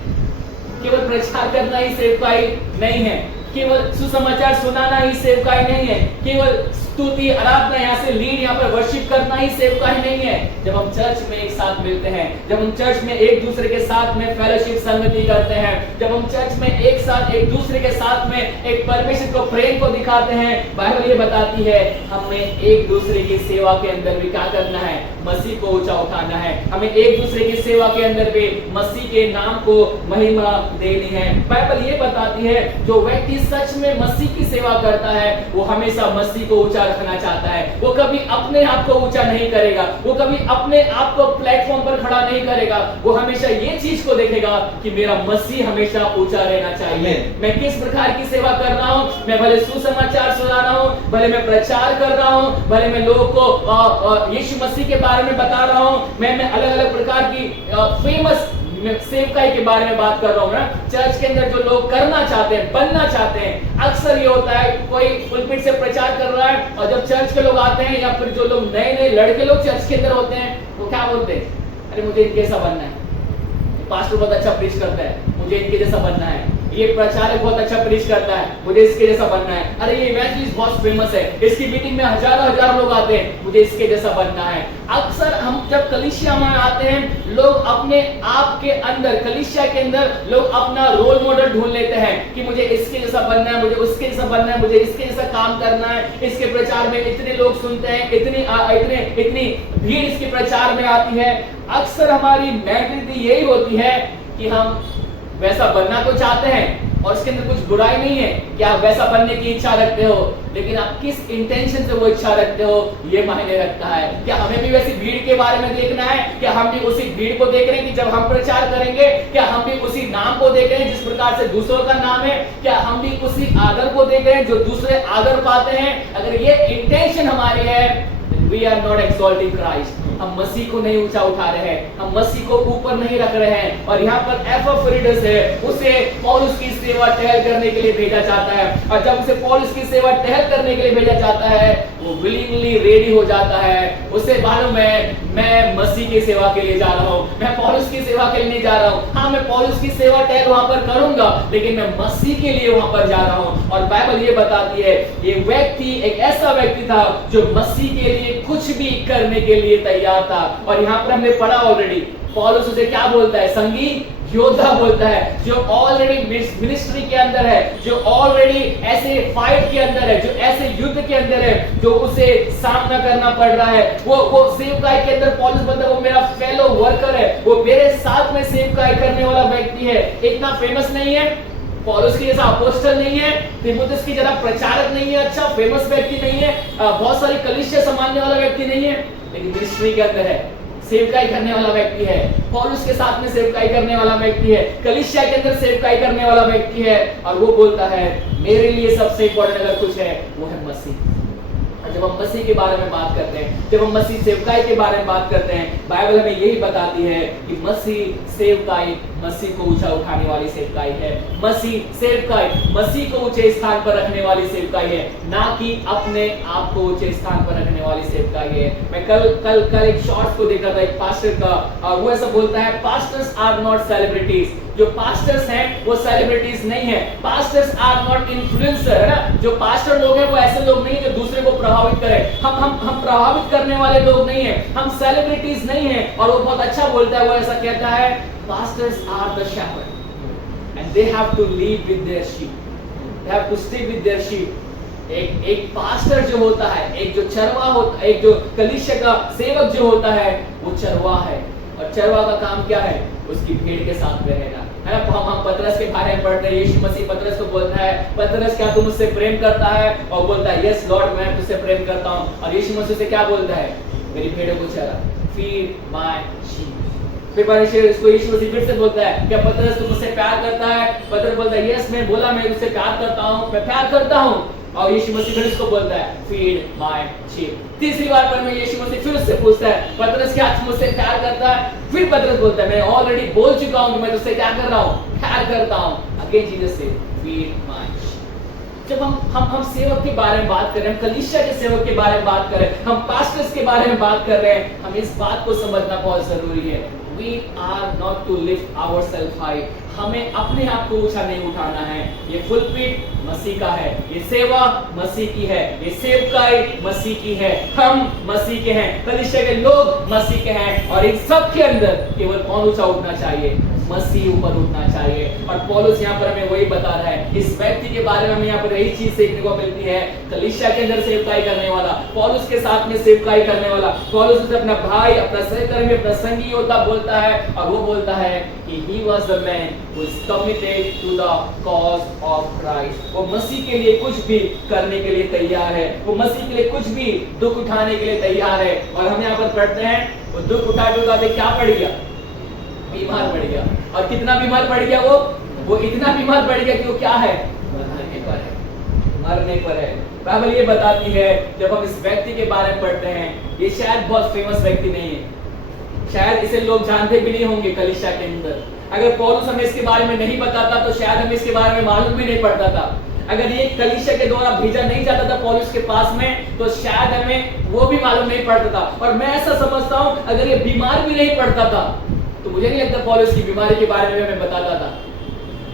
केवल प्रचार करना ही सेवकाई नहीं है, केवल सुसमाचार सुनाना ही सेवकाई नहीं है, केवल स्तुति आराधना यहाँ से लीड यहाँ पर वर्शिप करना ही सेवकाई नहीं है। जब हम चर्च में एक साथ मिलते हैं, जब हम चर्च में एक दूसरे के साथ में फेलोशिप संगति करते हैं, जब हम चर्च में एक साथ एक दूसरे के साथ में एक परमेश्वर को प्रेम को दिखाते हैं, बाइबल ये बताती है हमें एक दूसरे की सेवा के अंदर भी क्या करना है, मसीह को ऊंचा उठाना है, हमें एक दूसरे की सेवा के अंदर भी मसीह के नाम को महिमा देनी है। बाइबल ये बताती है जो व्यक्ति सच में मसीह की सेवा करता है, वो हमेशा मसीह को ऊंचा रखना चाहता है, वो कभी अपने आप को ऊंचा नहीं करेगा, वो कभी अपने आप को प्लेटफॉर्म पर खड़ा नहीं करेगा, वो हमेशा ये चीज को देखेगा कि मेरा मसीह हमेशा ऊंचा रहना चाहिए। मैं किस प्रकार की सेवा कर रहा हूं, मैं भले सुसमाचार सुना रहा हूं, भले मैं प्रचार कर रहा हूं, भले मैं लोगों को यीशु मसीह के बारे में बता रहा हूं, मैं अलग अलग प्रकार की फेमस सेवकाई के बारे में बात कर रहा हूं ना, चर्च के अंदर जो लोग करना चाहते हैं, बनना चाहते हैं, अक्सर ये होता है कोई पुलपिट से प्रचार कर रहा है और जब चर्च के लोग आते हैं या फिर जो लोग नए नए लड़के लोग चर्च के अंदर होते हैं, वो क्या बोलते हैं, अरे मुझे इनके जैसा बनना है, पास्टर बहुत अच्छा प्रीच करता है, मुझे इनके जैसा बनना है, ये प्रचारक बहुत अच्छा प्रीच करता है, मुझे इसके जैसा बनना है, अरे ये इवेंजलिस्ट बहुत फेमस है, इसकी मीटिंग में हजारों लोग आते हैं, मुझे इसके जैसा बनना है। अक्सर हम जब कलीसिया में आते हैं, लोग अपने आप के अंदर, कलीसिया के अंदर लोग अपना रोल मॉडल ढूंढ लेते हैं कि मुझे इसके जैसा बनना है, मुझे उसके जैसा बनना है, मुझे इसके जैसा काम करना है, इसके प्रचार में इतने लोग सुनते हैं, इतनी भीड़ इसके प्रचार में आती है। अक्सर हमारी मेंटालिटी यही होती है कि हम वैसा बनना तो चाहते हैं और इसके अंदर कुछ बुराई नहीं है कि आप वैसा बनने की इच्छा रखते हो, लेकिन आप किस इंटेंशन से वो इच्छा रखते हो ये मायने रखता है। क्या हमें भी वैसी भीड़ के बारे में देखना है, क्या हम भी उसी भीड़ को देख रहे हैं कि जब हम प्रचार करेंगे, क्या हम भी उसी नाम को देख रहे हैं जिस प्रकार से दूसरों का नाम है, क्या हम भी उसी आदर को देख रहे हैं जो दूसरे आदर पाते हैं? अगर ये इंटेंशन हमारी है, we are not exalting Christ, हम मसीह को नहीं ऊंचा उठा रहे हैं, हम मसीह को ऊपर नहीं रख रहे हैं। और यहाँ पर एपाफ्रोडिटस है, उसे पौलुस की सेवा टहल करने के लिए भेजा जाता है, और जब उसे पौलुस की सेवा टहल करने के लिए भेजा जाता है, वो विलिंगली रेडी हो जाता है। उसे मालूम है मैं मसीह की सेवा के लिए जा रहा हूँ, मैं पौलुस की सेवा के लिए नहीं जा रहा हूँ। हाँ, मैं पौलुस की सेवा टहल वहां पर करूंगा, लेकिन मैं मसीह के लिए वहां पर जा रहा हूँ। और बाइबल ये बताती है ये व्यक्ति एक ऐसा व्यक्ति था जो मसीह के लिए कुछ भी करने के लिए तैयार था। और यहाँ पर हमने पढ़ा ऑलरेडी, पौलुस उसे क्या बोलता है? संगी योद्धा बोलता है, जो ऑलरेडी मिनिस्ट्री के अंदर है, जो ऑलरेडी ऐसे फाइट के अंदर है, जो ऐसे युद्ध के अंदर है, जो उसे सामना करना पड़ रहा है। वो सेवकाई के अंदर पौलुस बोलता है वो मेरा फेलो वर्कर है, वो मेरे साथ में सेवकाई करने वाला व्यक्ति है। इतना फेमस नहीं है, पौलुस की जैसा अपोस्टल नहीं है, तीमुथियुस की जैसा प्रचारक नहीं है, अच्छा फेमस व्यक्ति नहीं है, बहुत सारी कलीसिया संभालने वाला व्यक्ति नहीं है, लेकिन मिनिस्ट्री के अंदर है, सेवकाई करने वाला व्यक्ति है, पौलुस के साथ में सेवकाई करने वाला व्यक्ति है, कलीसिया के अंदर सेवकाई करने वाला व्यक्ति है। और वो बोलता है मेरे लिए सबसे इंपॉर्टेंट अगर कुछ है वो है मसीह। जब हम मसीह के बारे में बात करते हैं, जब हम मसीह सेवकाई के बारे में बात करते हैं, बाइबल हमें यही बताती है कि मसीह सेवकाई मसीह को ऊंचा उठाने वाली सेवकाई है। मसीह सेवकाई मसीह को ऊंचे स्थान पर रखने वाली सेवकाई है, ना कि अपने आप को ऊंचे स्थान पर रखने वाली सेवकाई है। मैं कल एक शॉर्ट्स को देखा था एक पास्टर का, वो ऐसा बोलता है, पास्टर्स आर नॉट सेलिब्रिटीज। जो पास्टर्स हैं वो सेलिब्रिटीज नहीं है। पास्टर्स आर नॉट इन्फ्लुएंसर, है ना। जो पास्टर लोग हैं वो ऐसे लोग नहीं जो दूसरे को प्रभावित करें। हम प्रभावित करने वाले लोग नहीं है, हम सेलिब्रिटीज नहीं है। और वो बहुत अच्छा बोलता है, वो ऐसा कहता है, pastors are the shepherd and they have to live with their sheep, they have to stay with their sheep. एक पास्टर जो होता है, एक जो चरवाहा होता है, एक जो कलीसिया का सेवक जो होता है, वो चरवाहा है। और चरवाहा का काम क्या है? उसकी भीड़ के साथ रहेगा, है ना। हम पतरस के बारे में पढ़ते हैं, यीशु मसीह पतरस को बोलता है, पतरस क्या तू मुझसे प्रेम करता है? और बोलता है, यस लॉर्ड, मैं तुझसे प्रेम करता हूँ। और यीशु मसीह से क्या बोलता है? मेरी भेड़ों को चरा, फीड माय शीप। फिर परमेश्वर इसको यीशु मसीह फिर से बोलता है, क्या पतरस तू मुझसे प्यार करता है? पतरस बोलता है, यस मैं बोला, मैं तुझसे प्यार करता हूँ, मैं प्यार करता हूँ। और यीशु मसीह फिर इसको बोलता है, फीड माय शीप। तीसरी बार पर में यीशु मसीह फिर उससे पूछता है, पतरस क्या तू मुझसे प्यार करता है? फिर पतरस बोलता है, मैं ऑलरेडी बोल चुका हूं कि मैं तुझसे क्या कर रहा हूं? प्यार करता हूं। अगेन जीसस से, फीड माय शीप। जब हम सेवक के बारे में बात कर रहे हैं, हम कलीसिया के सेवक के बारे में बात कर रहे हैं, हम पास्टर्स के बारे में बात कर रहे हैं, हम इस बात को समझना बहुत जरूरी है। We are not to lift ourselves high. हमें अपने आप को ऊंचा नहीं उठाना है। ये पुलपिट मसीह का है, ये सेवा मसीह की है, ये सेवकाई मसीह की है, हम मसीह के हैं, कलीसिया के लोग मसीह के हैं। और इन सब के अंदर केवल कौन ऊंचा उठना चाहिए? मसीह ऊपर उठना चाहिए। और पौलुस यहाँ पर हमें वही बता रहा है। इस व्यक्ति के बारे में हमें यहाँ पर यही चीज सीखने को मिलती है, कलीसिया के अंदर सेवकाई करने वाला, पौलुस के साथ में सेवकाई करने वाला, पौलुस उसे अपना भाई, अपना सहकर्मी, अपना संगी योद्धा बोलता है। और वो बोलता है कि he was the man who is committed to the cause of Christ। वो मसीह के लिए कुछ भी करने के लिए तैयार है, वो मसीह के लिए कुछ भी दुख उठाने के लिए तैयार है। और हम यहाँ पर पढ़ते हैं, वो दुख उठाते उठाते क्या पड़ गया? बीमार पड़ गया। और कितना बीमार पड़ गया? वो इतना बीमार पड़ गया कि वो क्या है? मरने पर है, मरने पर है। बाइबल ये बताती है, जब हम इस व्यक्ति के बारे में पढ़ते हैं, ये शायद बहुत फेमस व्यक्ति नहीं है, शायद इसे लोग जानते भी नहीं होंगे कलीसिया के अंदर। अगर पौलुस हमें इसके बारे में नहीं बताता तो शायद हमें इसके बारे में मालूम भी नहीं पड़ता था। अगर ये कलीसिया के द्वारा भेजा नहीं जाता था पौलुस के पास में, तो शायद हमें वो भी मालूम नहीं पड़ता था। और मैं ऐसा समझता हूं, अगर ये बीमार भी नहीं पड़ता था तो मुझे नहीं लगता पौलुस की बीमारी के बारे में हमें बताता था।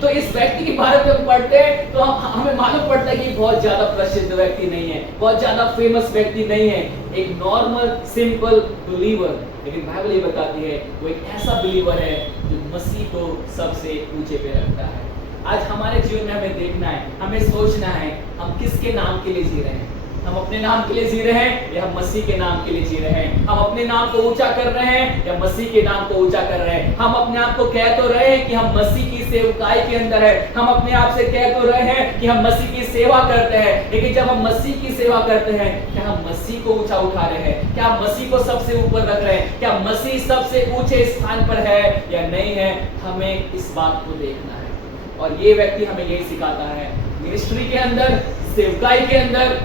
तो इस व्यक्ति के बारे में हम पढ़ते हैं तो हमें मालूम पड़ता है कि बहुत ज्यादा प्रसिद्ध व्यक्ति नहीं है, बहुत ज्यादा फेमस व्यक्ति नहीं है, एक नॉर्मल सिंपल बिलीवर। लेकिन बाइबल ये बताती है वो एक ऐसा बिलीवर है जो मसीह को सबसे ऊंचे पे रखता है। आज हमारे जीवन में हमें देखना है, हमें सोचना है, हम किसके नाम के लिए जी रहे हैं? हम अपने नाम के लिए जी रहे हैं या हम मसीह के नाम के लिए जी रहे हैं? हम अपने नाम को ऊंचा कर रहे हैं या मसीह के नाम को ऊंचा कर रहे हैं? हम अपने आप को कह तो रहे हैं कि हम मसीह की सेवकाई के अंदर है, हम अपने आप से कह तो रहे हैं कि हम मसीह की सेवा करते हैं, लेकिन जब हम मसीह की सेवा करते हैं, क्या हम मसीह को ऊंचा उठा रहे हैं? क्या हम मसीह को सबसे ऊपर रख रहे हैं? क्या मसीह सबसे ऊंचे स्थान पर है या नहीं है? हमें इस बात को देखना है। और ये व्यक्ति हमें यही सिखाता है, मिनिस्ट्री के अंदर, सेवकाई के अंदर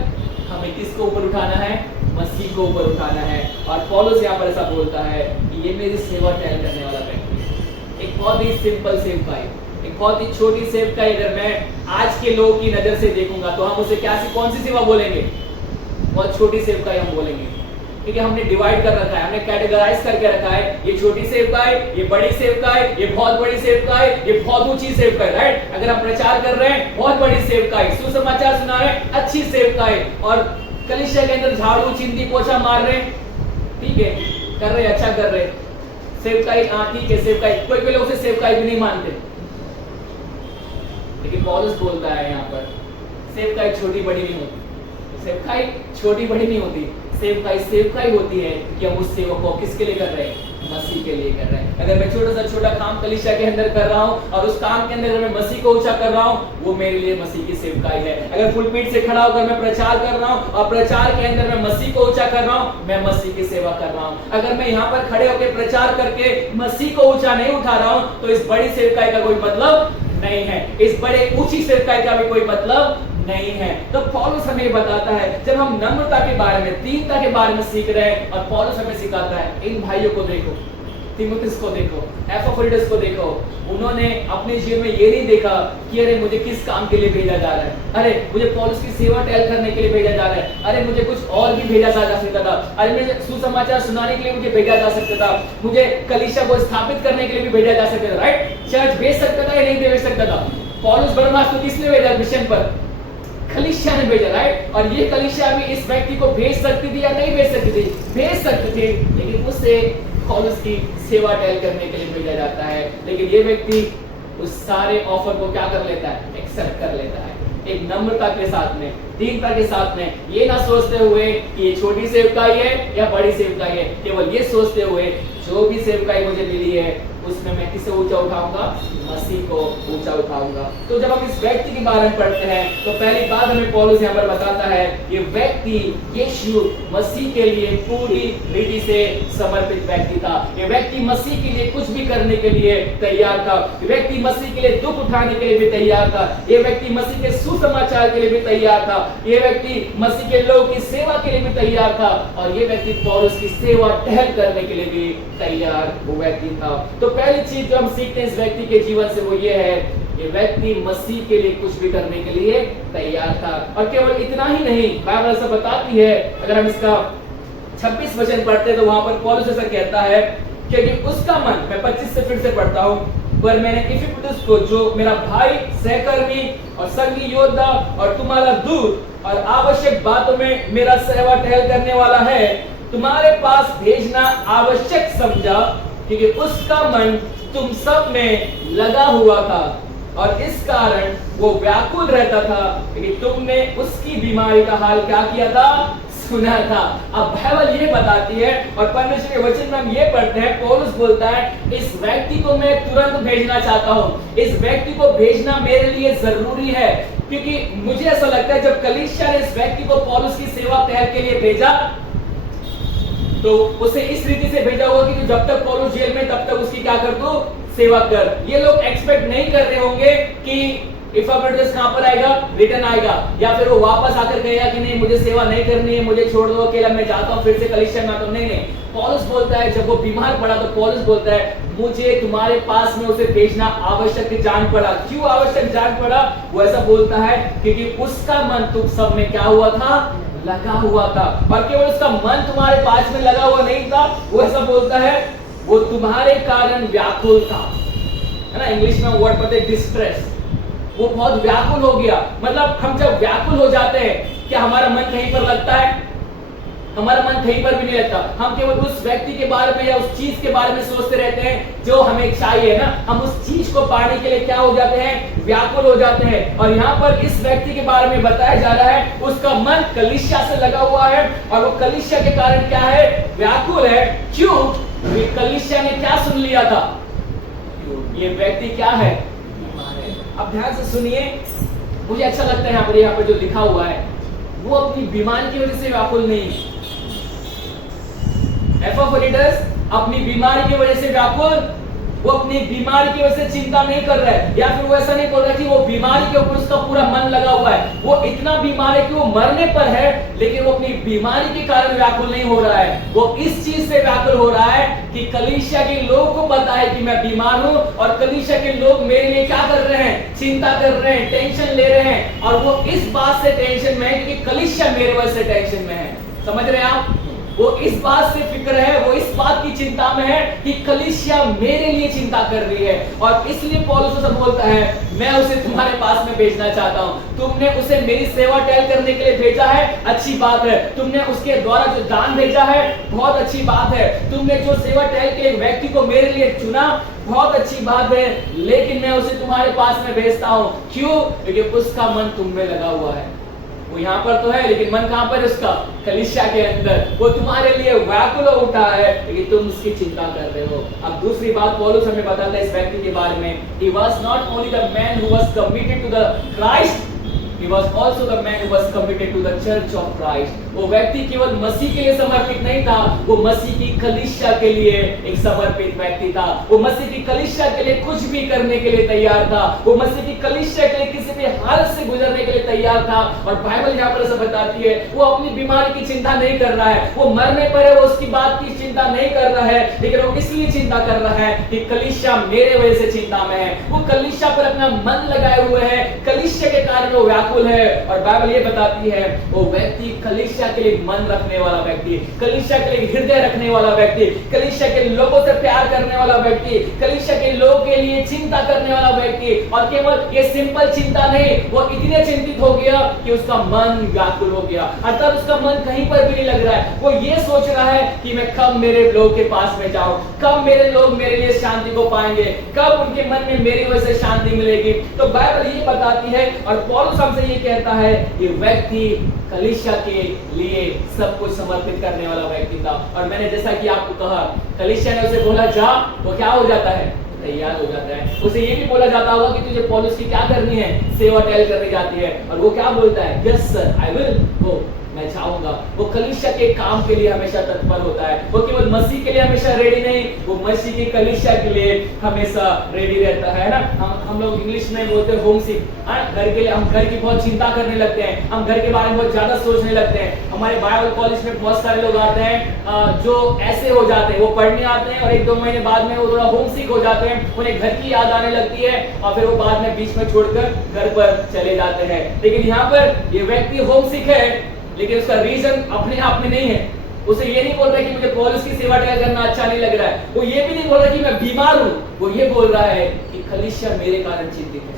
हमें किसको ऊपर उठाना है? मसीह को ऊपर उठाना है। और पौलुस यहाँ पर ऐसा बोलता है कि ये मेरी सेवा टहल करने वाला व्यक्ति है। एक बहुत ही सिंपल सेवकाई, एक बहुत ही छोटी सेवकाई अगर मैं आज के लोगों की नजर से देखूंगा तो हम उसे कौन सी सेवा बोलेंगे? बहुत छोटी सेवकाई हम बोलेंगे। ठीक है, हमने डिवाइड कर रखा है, हमने कैटेगराइज करके रखा है, ये छोटी सेवकाई, ये बड़ी सेवकाई, ये बहुत बड़ी सेवकाई, ये बहुत ऊंची सेवकाई, राइट? अगर हम प्रचार कर रहे हैं, बहुत बड़ी सेवकाई, सुसमाचार सुना रहे हैं, अच्छी सेवकाई। और कलीसिया के अंदर झाड़ू चिंती पोछा मार रहे हैं, ठीक है, कर रहे, अच्छा कर रहे, सेवकाई, हाँ ठीक है सेवकाई। कोई लोग उसे सेवकाई भी नहीं मानते, लेकिन पौलुस बोलता है यहाँ पर सेवकाई छोटी बड़ी नहीं होती, सेवकाई छोटी बड़ी नहीं होती, सेवकाई होती है कि हम उस सेवा को किसके लिए कर रहे हैं? मसीह के लिए कर रहे हैं। अगर मैं छोटा सा छोटा काम कलीसिया के अंदर कर रहा हूं और उस काम के अंदर मैं मसीह को ऊंचा कर रहा हूं, वो मेरे लिए मसीह की सेवकाई है। अगर पुलपीठ से खड़ा होकर मैं प्रचार कर रहा हूं और प्रचार के अंदर मैं मसीह को ऊंचा कर रहा हूं, मैं मसीह की सेवा कर रहा हूं। अगर मैं यहाँ पर खड़े होकर प्रचार करके मसीह को ऊंचा नहीं उठा रहा हूं, तो इस बड़ी सेवकाई का कोई मतलब नहीं है, इस बड़े ऊंची सेवकाई का भी कोई मतलब नहीं है। तो पौलुस हमें बताता है, जब हम नम्रता के बारे में, दीनता के बारे में सीख रहे हैं, और पौलुस हमें सिखाता है, इन भाइयों को देखो, तीमुथियुस को देखो, एपफ्रोडिटस को देखो, उन्होंने अपने जीवन में ये नहीं देखा कि अरे मुझे किस काम के लिए भेजा जा रहा है, अरे मुझे पौलुस की सेवा टहल करने के लिए भेजा जा रहा है, अरे मुझे कुछ और भी भेजा जा सकता था, अरे मुझे सुसमाचार सुनाने के लिए मुझे भेजा जा सकता था, मुझे कलीसिया को स्थापित करने के लिए भी भेजा जा सकता था, राइट? चर्च भेज सकता था या नहीं भेज सकता था? पौलुस बरनबास को किसने भेजा मिशन पर? कलीसिया ने भेजा, राइट? और ये कलीसिया भी इस व्यक्ति को भेज सकती थी या नहीं भेज सकती थी? भेज सकती थी, लेकिन उसे पौलुस की सेवा टहल करने के लिए भेजा जाता है। लेकिन ये व्यक्ति उस सारे ऑफर को क्या कर लेता है? एक्सेप्ट कर लेता है, एक नम्रता के साथ में, दीनता के साथ में, ये ना सोचते हुए कि ये छोटी सेवकाई है या बड़ी सेवकाई है, केवल ये सोचते हुए जो भी सेवकाई मुझे मिली है उसमें मैं किसे ऊंचा उठाऊंगा? मसीह को ऊंचा उठाऊंगा। तो जब हम इस व्यक्ति के बारे में पढ़ते हैं तो पहली बात हमें पौलुस यहाँ पर बताता है, ये व्यक्ति यीशु मसीह के लिए पूरी रीति से समर्पित व्यक्ति था। ये व्यक्ति मसीह के लिए कुछ भी करने के लिए तैयार था। ये व्यक्ति मसीह के लिए दुख उठाने के लिए भी तैयार था। ये व्यक्ति मसीह के सुसमाचार के लिए भी तैयार था। ये व्यक्ति मसीह के लोगों की सेवा के लिए भी तैयार था, और ये व्यक्ति पौलुस की सेवा टहल करने के लिए भी तैयार वो व्यक्ति था। तो पहली चीज जो हम सीखते हैं इस व्यक्ति के जीवन से वो ये है, ये व्यक्ति मसीह के लिए कुछ भी करने के लिए तैयार था। और केवल इतना ही नहीं, बाइबल ऐसा बताती है, अगर हम इसका 26 वचन पढ़ते हैं तो वहां पर पौलुस ऐसा कहता है क्योंकि उसका मन, मैं 25 से फिर से पढ़ता हूं, पर मैंने इफिपुलुस को जो मेरा भाई, सहकर्मी और संगी योद्धा और तुम्हारा दूत और आवश्यक बातों में मेरा सेवा टहल करने वाला है, तुम्हारे पास भेजना आवश्यक समझा, क्योंकि उसका मन तुम सब में लगा हुआ था और इस कारण वो व्याकुल रहता था, क्योंकि तुमने उसकी बीमारी का हाल क्या किया था? सुना था। अब बाइबल ये बताती है और परमेश्वर के वचन में हम ये पढ़ते हैं, पौलुस बोलता है इस व्यक्ति को मैं तुरंत भेजना चाहता हूँ, इस व्यक्ति को भेजना मेरे लिए जरूरी है, क्योंकि मुझे ऐसा लगता है जब कलीसिया ने इस व्यक्ति को पौलुस की सेवा टहल के लिए भेजा तो उसे इस रीति से भेजा होगा कि जब तक पौलुस जेल में तब तक उसकी क्या कर दो? सेवा कर। ये लोग एक्सपेक्ट नहीं कर रहे होंगे कि इफाफ्रोडिटस कहां पर आएगा? रिटर्न आएगा, या फिर वो वापस आकर कहेगा कि नहीं मुझे सेवा नहीं करनी है, मुझे छोड़ दो, अकेला मैं जाता हूं फिर से कलीसिया में आता हूं। नहीं, पौलुस बोलता है, जब वो बीमार पड़ा तो पौलुस बोलता है मुझे तुम्हारे पास में उसे भेजना आवश्यक जान पड़ा। क्यों आवश्यक जान पड़ा? वो ऐसा बोलता है क्योंकि उसका मन तुम सब में क्या हुआ था? लगा हुआ था। और केवल उसका मन तुम्हारे पास में लगा हुआ नहीं था, वो ऐसा बोलता है वो तुम्हारे कारण व्याकुल था, है ना? इंग्लिश में वर्ड पता है डिस्ट्रेस, वो बहुत व्याकुल हो गया। मतलब हम जब व्याकुल हो जाते हैं क्या हमारा मन कहीं पर लगता है? हमारा मन कहीं पर भी नहीं लगता। हम केवल उस व्यक्ति के बारे में या उस चीज के बारे में सोचते रहते हैं जो हमें चाहिए ना, हम उस चीज को पाने के लिए क्या हो जाते हैं? व्याकुल हो जाते हैं। और यहाँ पर इस व्यक्ति के बारे में बताया जा रहा है उसका मन कलीसिया से लगा हुआ है और वो कलीसिया के कारण क्या है? व्याकुल है। क्यों? कलीसिया ने क्या सुन लिया था? ये व्यक्ति क्या है? अब ध्यान से सुनिए, मुझे अच्छा लगता है यहाँ पर जो लिखा हुआ है, वो अपनी बीमारी की वजह से व्याकुल नहीं। एपफ्रोडिटस अपनी बीमारी की वजह से व्याकुल, वो अपनी बीमारी की वजह से चिंता नहीं कर रहा है, या फिर वो ऐसा नहीं बोल रहा कि वो बीमारी के ऊपर उसका पूरा मन लगा हुआ है। वो इतना बीमार है कि वो मरने पर है, लेकिन वो अपनी बीमारी के कारण व्याकुल नहीं हो रहा है। वो इस चीज से व्याकुल हो रहा है कि कलीसिया के लोगों को पता है कि मैं बीमार हूं और कलीसिया के लोग मेरे लिए क्या कर रहे हैं? चिंता कर रहे हैं, टेंशन ले रहे हैं, और वो इस बात से टेंशन में है क्योंकि कलीसिया मेरे वजह से टेंशन में है। समझ रहे हैं आप? वो इस बात से फिक्र है, वो इस बात की चिंता में है कि कलीसिया मेरे लिए चिंता कर रही है, और इसलिए पौलुस उसे बोलता है मैं उसे तुम्हारे पास में भेजना चाहता हूं। तुमने उसे मेरी सेवा टहल करने के लिए भेजा है, अच्छी बात है। तुमने उसके द्वारा जो दान भेजा है, बहुत अच्छी बात है। तुमने जो सेवा टहल के एक व्यक्ति को मेरे लिए चुना, बहुत अच्छी बात है, लेकिन मैं उसे तुम्हारे पास में भेजता हूं। क्यों? क्योंकि उसका मन तुम में लगा हुआ है। वो यहाँ पर तो है, लेकिन मन कहां पर है उसका? कलीसिया के अंदर। वो तुम्हारे लिए व्याकुल हो उठा है, लेकिन तुम उसकी चिंता कर रहे हो। अब दूसरी बात पौलुस हमें बताता है इस व्यक्ति के बारे में, he was not only the man who was committed to the Christ, he was also the man who was committed to the church of Christ. वो व्यक्ति केवल मसीह के लिए समर्पित नहीं था, वो मसीह की कलीसिया के लिए एक समर्पित व्यक्ति था। वो मसीह की कलीसिया के लिए कुछ भी करने के लिए तैयार था। वो मसीह की कलीसिया के लिए किसी भी हालत से गुजरने के लिए तैयार था। और बाइबल यहाँ पर ऐसा बताती है, वो अपनी बीमारी की चिंता नहीं कर रहा है, वो मरने पर है, वो उसकी बात की चिंता नहीं कर रहा है, लेकिन वो इसलिए चिंता कर रहा है कि कलीसिया मेरे वजह से चिंता में है। वो कलीसिया पर अपना मन लगाए हुए है, कलीसिया के कारण वो व्याकुल है। और बाइबल ये बताती है, वो व्यक्ति कलीसिया के लिए मन रखने वाला व्यक्ति, कलीसिया के लिए हृदय रखने वाला व्यक्ति, कलीसिया के लोगों से प्यार करने वाला व्यक्ति, कलीसिया के लोगों के लिए चिंता करने वाला व्यक्ति। और केवल ये सिंपल चिंता नहीं, वो इतने चिंतित हो गया कि उसका मन व्याकुल हो गया, अर्थात उसका मन कहीं पर भी नहीं लग रहा है। वो ये सोच रहा है कि मैं कब मेरे लोग के पास में जाऊं, कब मेरे लोग मेरे लिए शांति को पाएंगे, कब उनके मन में मेरी वजह से शांति मिलेगी। तो बाइबल ये बताती है और पौलुस हमसे ये कहता है, ये व्यक्ति कलीसिया के लिए सब कुछ समर्पित करने वाला व्यक्ति था। और मैंने जैसा कि आपको कहा, कलीसिया ने उसे बोला जा, वो क्या हो जाता है, तैयार हो जाता है। उसे ये भी बोला जाता होगा कि तुझे पौलुस की क्या करनी है, सेवा टहल करनी जाती है, और वो क्या बोलता है, yes sir I will go, मैं चाहूंगा। वो कलीसिया के काम के लिए हमेशा तत्पर होता है। वो केवल मसीह के लिए हमेशा रेडी नहीं, वो मसीह की कलीसिया के लिए हमेशा रेडी रहता है ना। हम लोग इंग्लिश में बोलते हैं होम सिक, घर के लिए हम घर की बहुत चिंता करने लगते हैं, हम घर के बारे में बहुत ज्यादा सोचने लगते हैं। हमारे बाइबल कॉलेज में बहुत सारे लोग आते हैं जो ऐसे हो जाते हैं, वो पढ़ने आते हैं और 1-2 महीने बाद में वो थोड़ा होम सिक हो जाते हैं, उन्हें घर की याद आने लगती है और फिर वो बाद में बीच में छोड़कर घर पर चले जाते हैं। लेकिन यहाँ पर ये व्यक्ति होम सिक है, लेकिन उसका रीजन अपने आप में नहीं है। उसे ये नहीं बोल रहा कि मुझे पौलुस की सेवा करना अच्छा नहीं लग रहा है, वो ये भी नहीं बोल रहा कि मैं बीमार हूं, वो ये बोल रहा है कि कलीसिया मेरे कारण चिंतित है,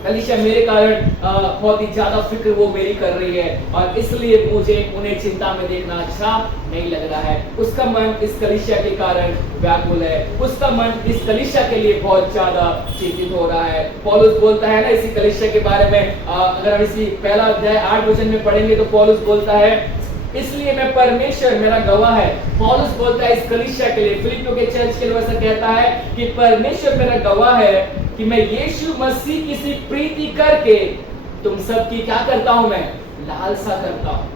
कलीसिया मेरे कारण बहुत ही ज्यादा फिक्र वो मेरी कर रही है और इसलिए मुझे उन्हें चिंता में देखना अच्छा नहीं लग रहा है। उसका मन इस कलीसिया के कारण व्याकुल है, उसका मन इस कलीसिया के लिए बहुत ज्यादा चिंतित हो रहा है। पौलुस बोलता है ना इसी कलीसिया के बारे में, अगर हम इसी पहला अध्याय 8 वचन में पढ़ेंगे तो पौलुस बोलता है, इसलिए मैं परमेश्वर मेरा गवाह है। पौलुस बोलता है इस कलीसिया के लिए, फिलिप्पियों के चर्च के लिए वैसा कहता है कि परमेश्वर मेरा गवाह है कि मैं यीशु मसीह की सी प्रीति करके तुम सबकी क्या करता हूं, मैं लालसा करता हूं।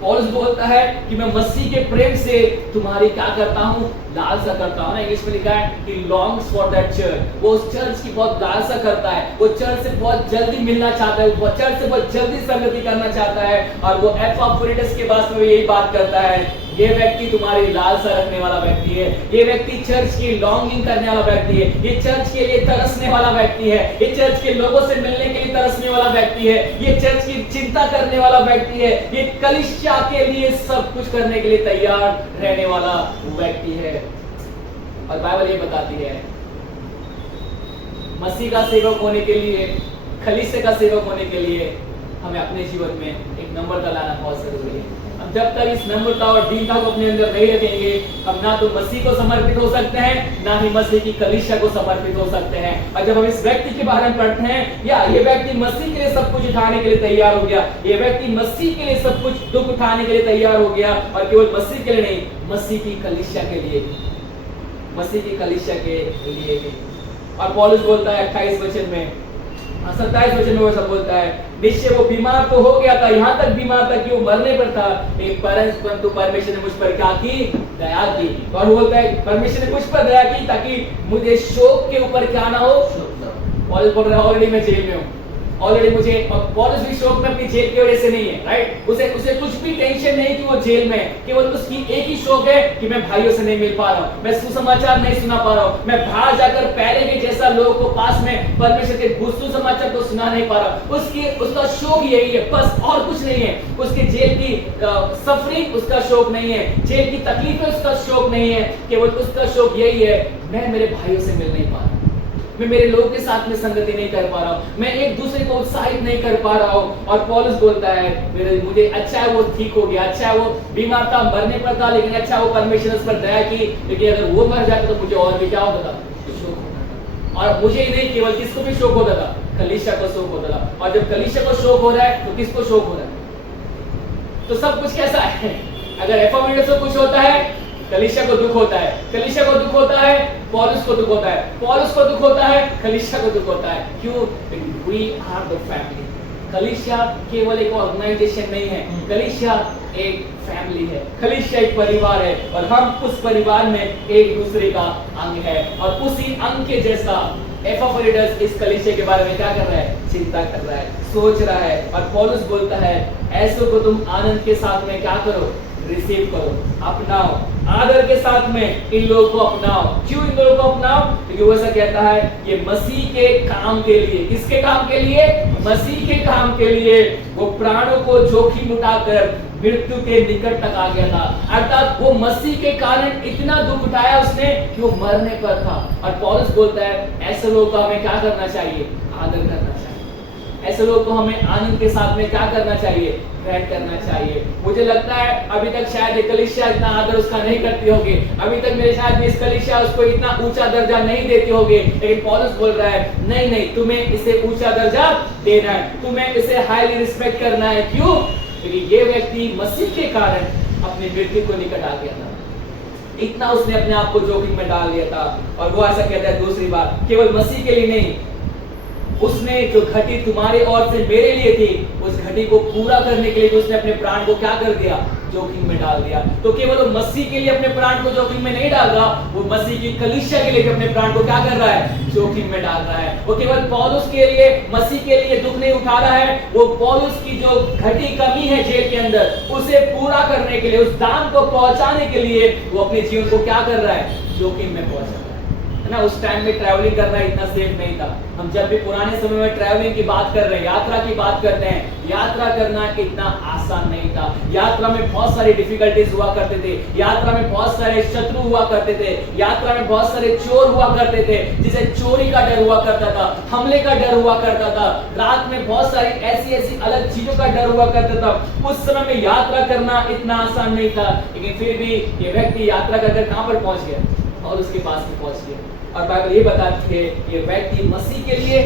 पौलुस बोलता है कि मैं मसीह के प्रेम से तुम्हारी क्या करता हूं, लालसा करता हूं ना। इंग्लिश में लिखा है कि लॉन्ग्स फॉर दैट चर्च, वो उस चर्च की बहुत लालसा करता है, वो चर्च से बहुत जल्दी मिलना चाहता है, वो चर्च से बहुत जल्दी संगति करना चाहता है। और वो एपाफ्रोडिटस के पास में यही बात करता है, ये व्यक्ति तुम्हारी लालसा रखने वाला व्यक्ति है, ये व्यक्ति चर्च की लॉन्गिंग करने वाला व्यक्ति है, ये चर्च के लिए तरसने वाला व्यक्ति है, ये चर्च के लोगों से मिलने के लिए तरसने वाला व्यक्ति है, ये चर्च की चिंता करने वाला व्यक्ति है, ये कलीसिया के लिए सब कुछ करने के लिए तैयार रहने वाला व्यक्ति है। और बाइबल ये बताती है, मसीह का सेवक होने के लिए, कलीसिया का सेवक होने के लिए हमें अपने जीवन में एक नम्रता लाना बहुत जरूरी है। हम जब तक इस नम्रता और दीनता को अपने अंदर नहीं रखेंगे, हम ना तो मसीह को समर्पित हो सकते हैं, ना ही मसीह की कलीसिया को समर्पित हो सकते हैं। और जब हम इस व्यक्ति के बारे में पढ़ते हैं, या ये व्यक्ति मसीह के लिए सब कुछ उठाने के लिए तैयार हो गया, ये व्यक्ति मसीह के लिए सब कुछ दुख उठाने के लिए तैयार हो गया, और केवल मसीह के लिए नहीं, मसीह की कलीसिया के लिए, मसीह की कलीसिया के लिए भी। और पौलुस बोलता है 28 वचन में, 27 वचन में वो सब बोलता है, निश्चय वो बीमार तो हो गया था, यहाँ तक बीमार था कि वो मरने पर था, परंतु परमेश्वर ने मुझ पर क्या की, दया की। और वो बोलता है परमेश्वर ने मुझ पर दया की ताकि मुझे शोक के ऊपर क्या ना हो। पौलुस बोल रहा है ऑलरेडी मैं जेल में हूँ, ऑलरेडी मुझे, पौलुस भी शोक में अपनी जेल की वजह से नहीं है, राइट। उसे कुछ भी टेंशन नहीं कि वो जेल में है, केवल उसकी एक ही शोक है कि मैं भाइयों से नहीं मिल पा रहा हूँ, मैं सुसमाचार नहीं सुना पा रहा हूँ, मैं बाहर जाकर पहले के जैसा लोगों को पास में परमेश्वर के सुसमाचार को सुना नहीं पा रहा। उसका शोक यही है, बस और कुछ नहीं है। उसके जेल की सफरिंग उसका शोक नहीं है, जेल की तकलीफें उसका शोक नहीं है, केवल उसका शोक यही है, मैं मेरे भाइयों से मिल नहीं पा रहा, मैं मेरे लोगों के साथ में संगति नहीं कर पा रहा हूँ, मैं एक दूसरे को उत्साहित नहीं कर पा रहा हूँ। और पौलुस बोलता है मुझे अच्छा है वो ठीक हो गया, अच्छा है वो बीमार था, मरने पर था, लेकिन अच्छा वो परमेश्वर उस पर दया की, लेकिन अगर वो मर जाता तो मुझे और भी क्या होता था, शोक होता था। और मुझे ही नहीं, केवल किसको भी शोक होता था, कलीसिया को शोक होता था। और जब कलीसिया को शोक हो रहा है तो किसको शोक हो रहा है, तो सब कुछ कैसा है, अगर एफएमएस को कुछ होता है, कलीसिया को दुख होता है, कलीसिया को दुख होता है, पौलुस को दुख होता है, पौलुस को दुख होता है, कलीसिया को दुख होता है। क्यों? वी आर द फैमिली, कलीसिया केवल एक ऑर्गेनाइजेशन नहीं है, कलीसिया एक फैमिली है, कलीसिया एक परिवार है और हम उस परिवार में एक दूसरे का अंग है। और उसी अंग के जैसा एपाफ्रोडिटस इस कलीसिया के बारे में क्या कर रहा है? चिंता कर रहा है, सोच रहा है। और पौलुस बोलता है ऐसों को तुम आनंद के साथ में क्या करो? रिसीव करो, अपनाओ, आदर के साथ में इन लोगों को अपनाओ। क्यों इन लोगों को अपनाओ? क्योंकि वो ऐसा कहता है ये मसीह के काम के लिए। किसके काम के लिए? मसीह के काम के लिए। वो प्राणों को जोखिम उठाकर मृत्यु के निकट तक आ गया था, अर्थात वो मसीह के कारण इतना दुख उठाया उसने कि वो मरने पर था। और पौलुस बोलता है ऐसे लोगों को हमें क्या करना चाहिए? आदर करना चाहिए। ऐसे लोगों को हमें आनंद के साथ में क्या करना चाहिए? ग्रहण करना चाहिए। मुझे लगता है अभी तक शायद ये कलीसिया इतना आदर उसका नहीं करती होगी, अभी तक मेरे शायद इस कलीसिया उसको इतना ऊंचा दर्जा नहीं देती होगी, लेकिन पौलुस बोल रहा है नहीं नहीं, तुम्हें इसे ऊंचा दर्जा देना है, तुम्हें इसे हाईली रिस्पेक्ट करना है। क्यों? क्योंकि ये व्यक्ति मसीह के कारण अपनी मृत्यु को निकट आ गया था, इतना उसने अपने आप को जोखिम में डाल दिया था। और वो ऐसा कहता है दूसरी बात, केवल मसीह के लिए नहीं, उसने जो घटी तुम्हारे और से मेरे लिए थी, उस घटी को पूरा करने के लिए उसने अपने प्राण को क्या कर दिया? जोखिम में डाल दिया। तो केवल वो मसीह के लिए अपने प्राण को जोखिम में नहीं डाल रहा, वो मसीह की कलीसिया के लिए भी अपने प्राण को क्या कर रहा है? जोखिम में डाल रहा है। वो केवल पौलुस के लिए, मसीह के लिए दुख नहीं उठा रहा है, वो पौलुस की जो घटी कमी है जेल के अंदर, उसे पूरा करने के लिए, उस दान को पहुंचाने के लिए वो अपने जीवन को क्या कर रहा है? जोखिम में पहुंचा रहा है ना। उस टाइम में ट्रैवलिंग करना इतना सेफ नहीं था। हम जब भी पुराने समय में ट्रैवलिंग की बात कर रहे हैं, यात्रा की बात करते हैं, यात्रा करना इतना आसान नहीं था। यात्रा में बहुत सारी डिफिकल्टीज हुआ करते थे, यात्रा में बहुत सारे शत्रु हुआ करते थे, यात्रा में बहुत सारे चोर हुआ करते थे, जिसे चोरी का डर हुआ करता था, हमले का डर हुआ करता था, रात में बहुत सारी ऐसी अलग चीजों का डर हुआ करता था। उस समय में यात्रा करना इतना आसान नहीं था, लेकिन फिर भी ये व्यक्ति यात्रा करके कहां पर पहुंच गया? और उसके पास में पहुंच गया। और बाइबल ये बताती है ये व्यक्ति मसीह के लिए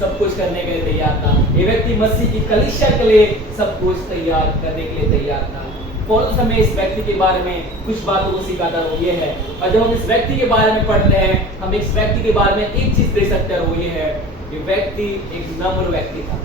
सब कुछ करने के लिए तैयार था, ये व्यक्ति मसीह की कलीसिया के लिए सब कुछ तैयार करने के लिए तैयार था। पौलुस हमें इस व्यक्ति के बारे में कुछ बातों को सिखाता है, वो ये है। और जब हम इस व्यक्ति के बारे में पढ़ते हैं, हम इस व्यक्ति के बारे में एक चीज देख सकते हैं, वो ये है, ये व्यक्ति एक नम्र व्यक्ति था।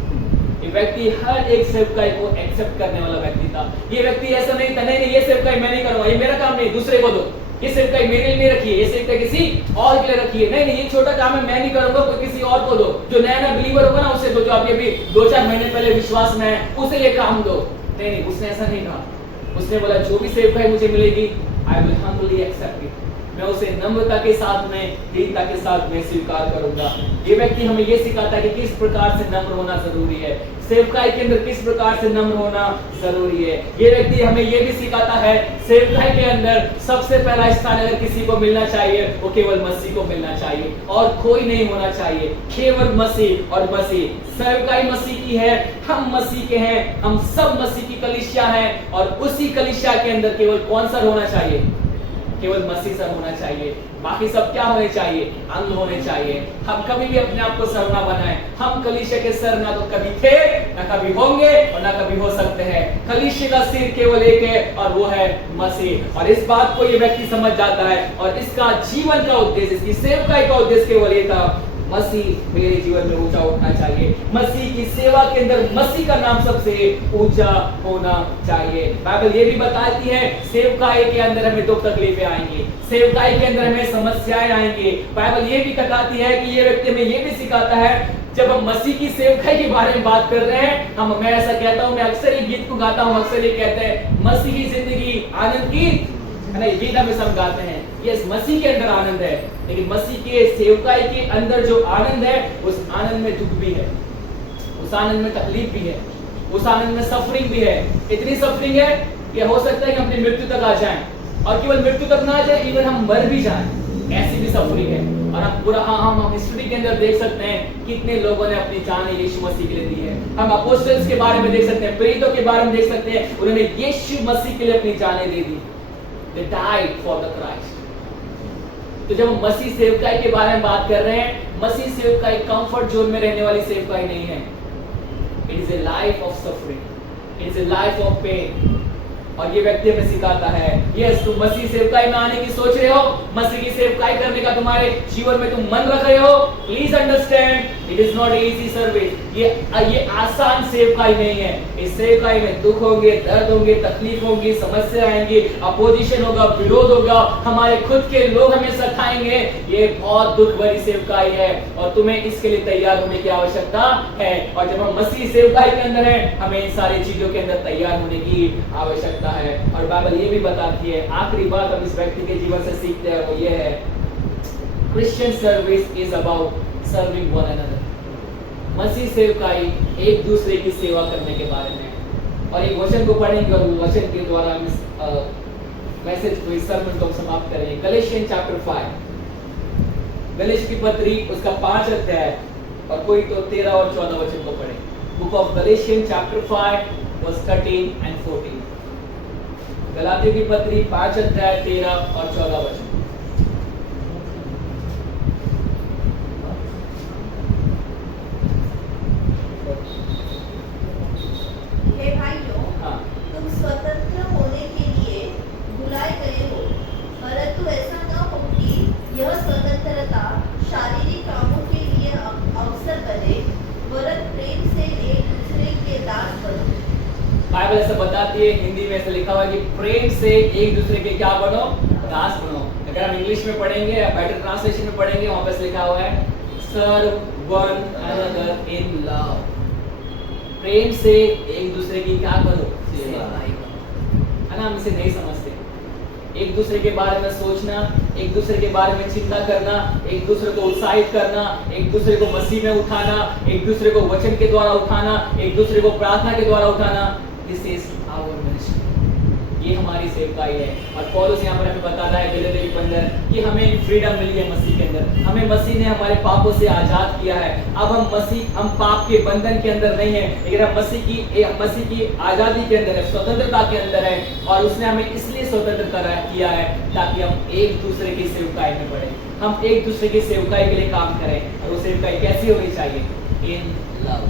ये व्यक्ति हर एक सेवकाई को एक्सेप्ट करने वाला व्यक्ति था। ये व्यक्ति ऐसा नहीं था नहीं ये सेवकाई मैं नहीं करूंगा, ये मेरा काम नहीं, दूसरे को दो, ये सेवकाई मेरे लिए नहीं रखिए, ये सेवकाई किसी और के लिए रखिए, नहीं ये छोटा काम है मैं नहीं करूंगा, कोई किसी और को दो, जो नया बिलीवर होगा ना उसे दो, जो अभी 2-4 महीने पहले विश्वास में है उसे ये काम दो। नहीं उसने ऐसा नहीं कहा। उसने बोला जो भी सेवकाई मुझे मिलेगी I will humbly accept it, मैं उसे नम्रता के साथ में, दीनता के साथ में स्वीकार करूंगा। ये व्यक्ति हमें ये सिखाता है कि किस प्रकार से नम्र होना जरूरी है, सेवकाई के अंदर किस प्रकार से नम्र होना जरूरी है। ये व्यक्ति हमें ये भी सिखाता है सेवकाई के अंदर सबसे पहला स्थान अगर किसी को मिलना चाहिए वो केवल मसीह को मिलना चाहिए और कोई नहीं होना चाहिए, केवल मसीह और मसीह। सेवकाई मसीह की है, हम मसीह के हैं, हम सब मसीह की कलीसिया हैं और उसी कलीसिया के अंदर केवल कौन सा होना चाहिए? केवल मसीह सर होना चाहिए। बाकी सब क्या होने चाहिए? अंग होने चाहिए। हम कभी भी अपने आप को सर ना बनाएं। हम कलीसिया के सर ना तो कभी थे, ना कभी होंगे और ना कभी हो सकते हैं। कलीसिया का सिर केवल एक है और वो है मसीह। और इस बात को ये व्यक्ति समझ जाता है और इसका जीवन का उद्देश्य, इसकी सेवकाई का उद्देश्य केवल ये था, मसीह मेरे जीवन में ऊंचा उठना चाहिए, मसीह की सेवा के अंदर मसीह का नाम सबसे ऊंचा होना चाहिए। बाइबल ये भी बताती है सेवकाई के अंदर हमें दुख तकलीफें आएंगी, सेवकाई के अंदर हमें समस्याएं आएंगी। बाइबल ये भी बताती है कि ये व्यक्ति हमें ये भी सिखाता है, जब हम मसीह की सेवकाई के बारे में बात कर रहे हैं, मैं ऐसा कहता हूं, मैं अक्सर ये गीत को गाता हूं, अक्सर ये कहते हैं मसीह की जिंदगी आनंद की है ना, ये गीत हम सब गाते हैं। यस, मसीह के अंदर आनंद है, लेकिन मसीह के सेवकाई के अंदर जो आनंद है उस आनंद में दुख भी है, उस आनंद में तकलीफ भी है, उस आनंद में सफरिंग भी है। इतनी सफरिंग है कि हो सकता है कि अपनी मृत्यु तक आ जाएं, और केवल मृत्यु तक ना आ जाए, इवन हम मर भी जाएं, ऐसी भी सफरिंग है। और हम पूरा हम हिस्ट्री के अंदर देख सकते हैं कितने लोगों ने अपनी जान यीशु मसीह के लिए दी है। हम अपोस्टल्स के बारे में देख सकते हैं, प्रेरितों के बारे में देख सकते हैं, उन्होंने यीशु मसीह के लिए अपनी जानें दे दी। They died for the Christ। तो जब हम मसीह सेवकाई के बारे में बात कर रहे हैं, मसीह सेवकाई कंफर्ट जोन में रहने वाली सेवकाई नहीं है। It is a life of suffering, it is a life of pain। और ये व्यक्ति हमें सिखाता है, यस तुम मसीह सेवकाई में आने की सोच रहे हो, मसीह की सेवकाई करने का तुम्हारे जीवन में तुम मन रख रहे हो, please understand it is not easy service. ये आसान सेवकाई नहीं है। इस सेवकाई में दुख होंगे, दर्द होंगे, तकलीफ होंगी, समस्या आएंगी, अपोजिशन होगा, विरोध होगा, हमारे खुद के लोग हमें सताएंगे। ये बहुत दुख भरी सेवकाई है और तुम्हें इसके लिए तैयार होने की आवश्यकता है। और जब हम मसीह सेवकाई के अंदर हैं, हमें इन सारी चीजों के अंदर तैयार होने की आवश्यकता है। और बाइबल ये भी बताती है, आखिरी बात हम इस व्यक्ति के जीवन से सीखते हैं वो ये है, Christian service is about serving one another. मसीह सेवकाई एक दूसरे की सेवा करने के बारे में। और एक वचन को पढ़ेंगे और वो वचन के द्वारा हम इस मैसेज को, इस सर्मन को समाप्त करेंगे। गलातियन चैप्टर 5, गलातियों की पत्री उसका 5 अध्याय और कोई तो 13 और 14 वचन को पढ़े। Book of Galatian chapter 5 verse 13 and 14। गलातियों की पत्री 5 अध्याय 13 और 14 वचन। हे भाइयों, तुम स्वतंत्र होने के लिए बुलाए गए हो, परंतु ऐसा न हो कि यह स्वतंत्रता शारीरिक कामों के लिए अवसर बने, वरन प्रेम से एक दूसरे के दास बनो। बाइबल ऐसा बताती है, हिंदी में ऐसा लिखा हुआ है कि प्रेम से एक दूसरे के क्या बनो? दास बनो। अगर हम इंग्लिश में पढ़ेंगे या बेटर ट्रांसलेशन में पढ़ेंगे, वहां पर लिखा हुआ है सर्व वन अनदर इन लव। प्रेम से एक दूसरे की क्या करो? सेवा करो। है ना, हम इसे नहीं समझते। एक दूसरे के बारे में सोचना, एक दूसरे के बारे में चिंता करना, एक दूसरे को उत्साहित करना, एक दूसरे को मसीह में उठाना, एक दूसरे को वचन के द्वारा उठाना, एक दूसरे को प्रार्थना के द्वारा उठाना, दिस इज आवर मिनिस्ट्री। ये हमारी सेवकाई है। और पौलुस यहाँ पर हमें बताता है गलातियों के अंदर कि हमें फ्रीडम मिली है मसीह के अंदर। हमें मसीह ने हमारे पापों से आजाद किया है। अब हम पाप के बंधन के अंदर नहीं है, लेकिन हम मसीह की आजादी के अंदर है, स्वतंत्रता के अंदर है। और उसने हमें इसलिए स्वतंत्र किया है ताकि हम एक दूसरे की सेवकाई में बढ़े, हम एक दूसरे की सेवकाई के लिए काम करें। और वो सेवकाई कैसी होनी चाहिए? इन लव,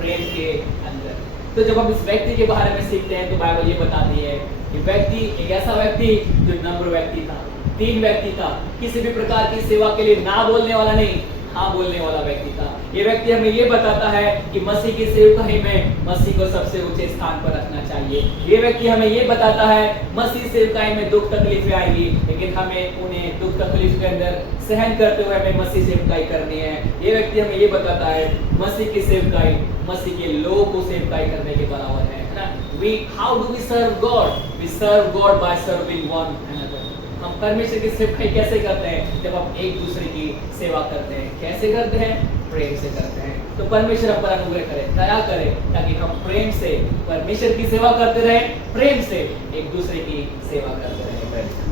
प्रेम के अंदर। तो जब हम इस व्यक्ति के बारे में सीखते हैं तो बाइबल ये बताती है कि व्यक्ति एक ऐसा व्यक्ति जो नम्र व्यक्ति था, 3 व्यक्ति था, किसी भी प्रकार की सेवा के लिए ना बोलने वाला नहीं, हाँ बोलने वाला व्यक्ति था। ये व्यक्ति हमें ये बताता है कि मसीह की सेवकाई में मसीह को सबसे ऊंचे स्थान पर रखना चाहिए। ये व्यक्ति हमें ये बताता है मसीह सेवकाई में दुख तकलीफें आएगी, लेकिन हमें उन्हें दुख तकलीफ के अंदर सहन करते हुए हमें मसीह सेवकाई करनी है। ये व्यक्ति हमें ये बताता है मसीह की सेवकाई मसीह के लोगों को सेवकाई करने के बराबर है ना। How do we serve God? We serve God by serving one another. हम परमेश्वर की सेवकाई कैसे करते हैं? जब हम एक दूसरे की सेवा करते हैं। कैसे करते हैं? प्रेम से करते हैं। तो परमेश्वर हम पर अनुग्रह करे, दया करे, ताकि हम प्रेम से परमेश्वर की सेवा करते रहें, प्रेम से एक दूसरे की सेवा करते रहें।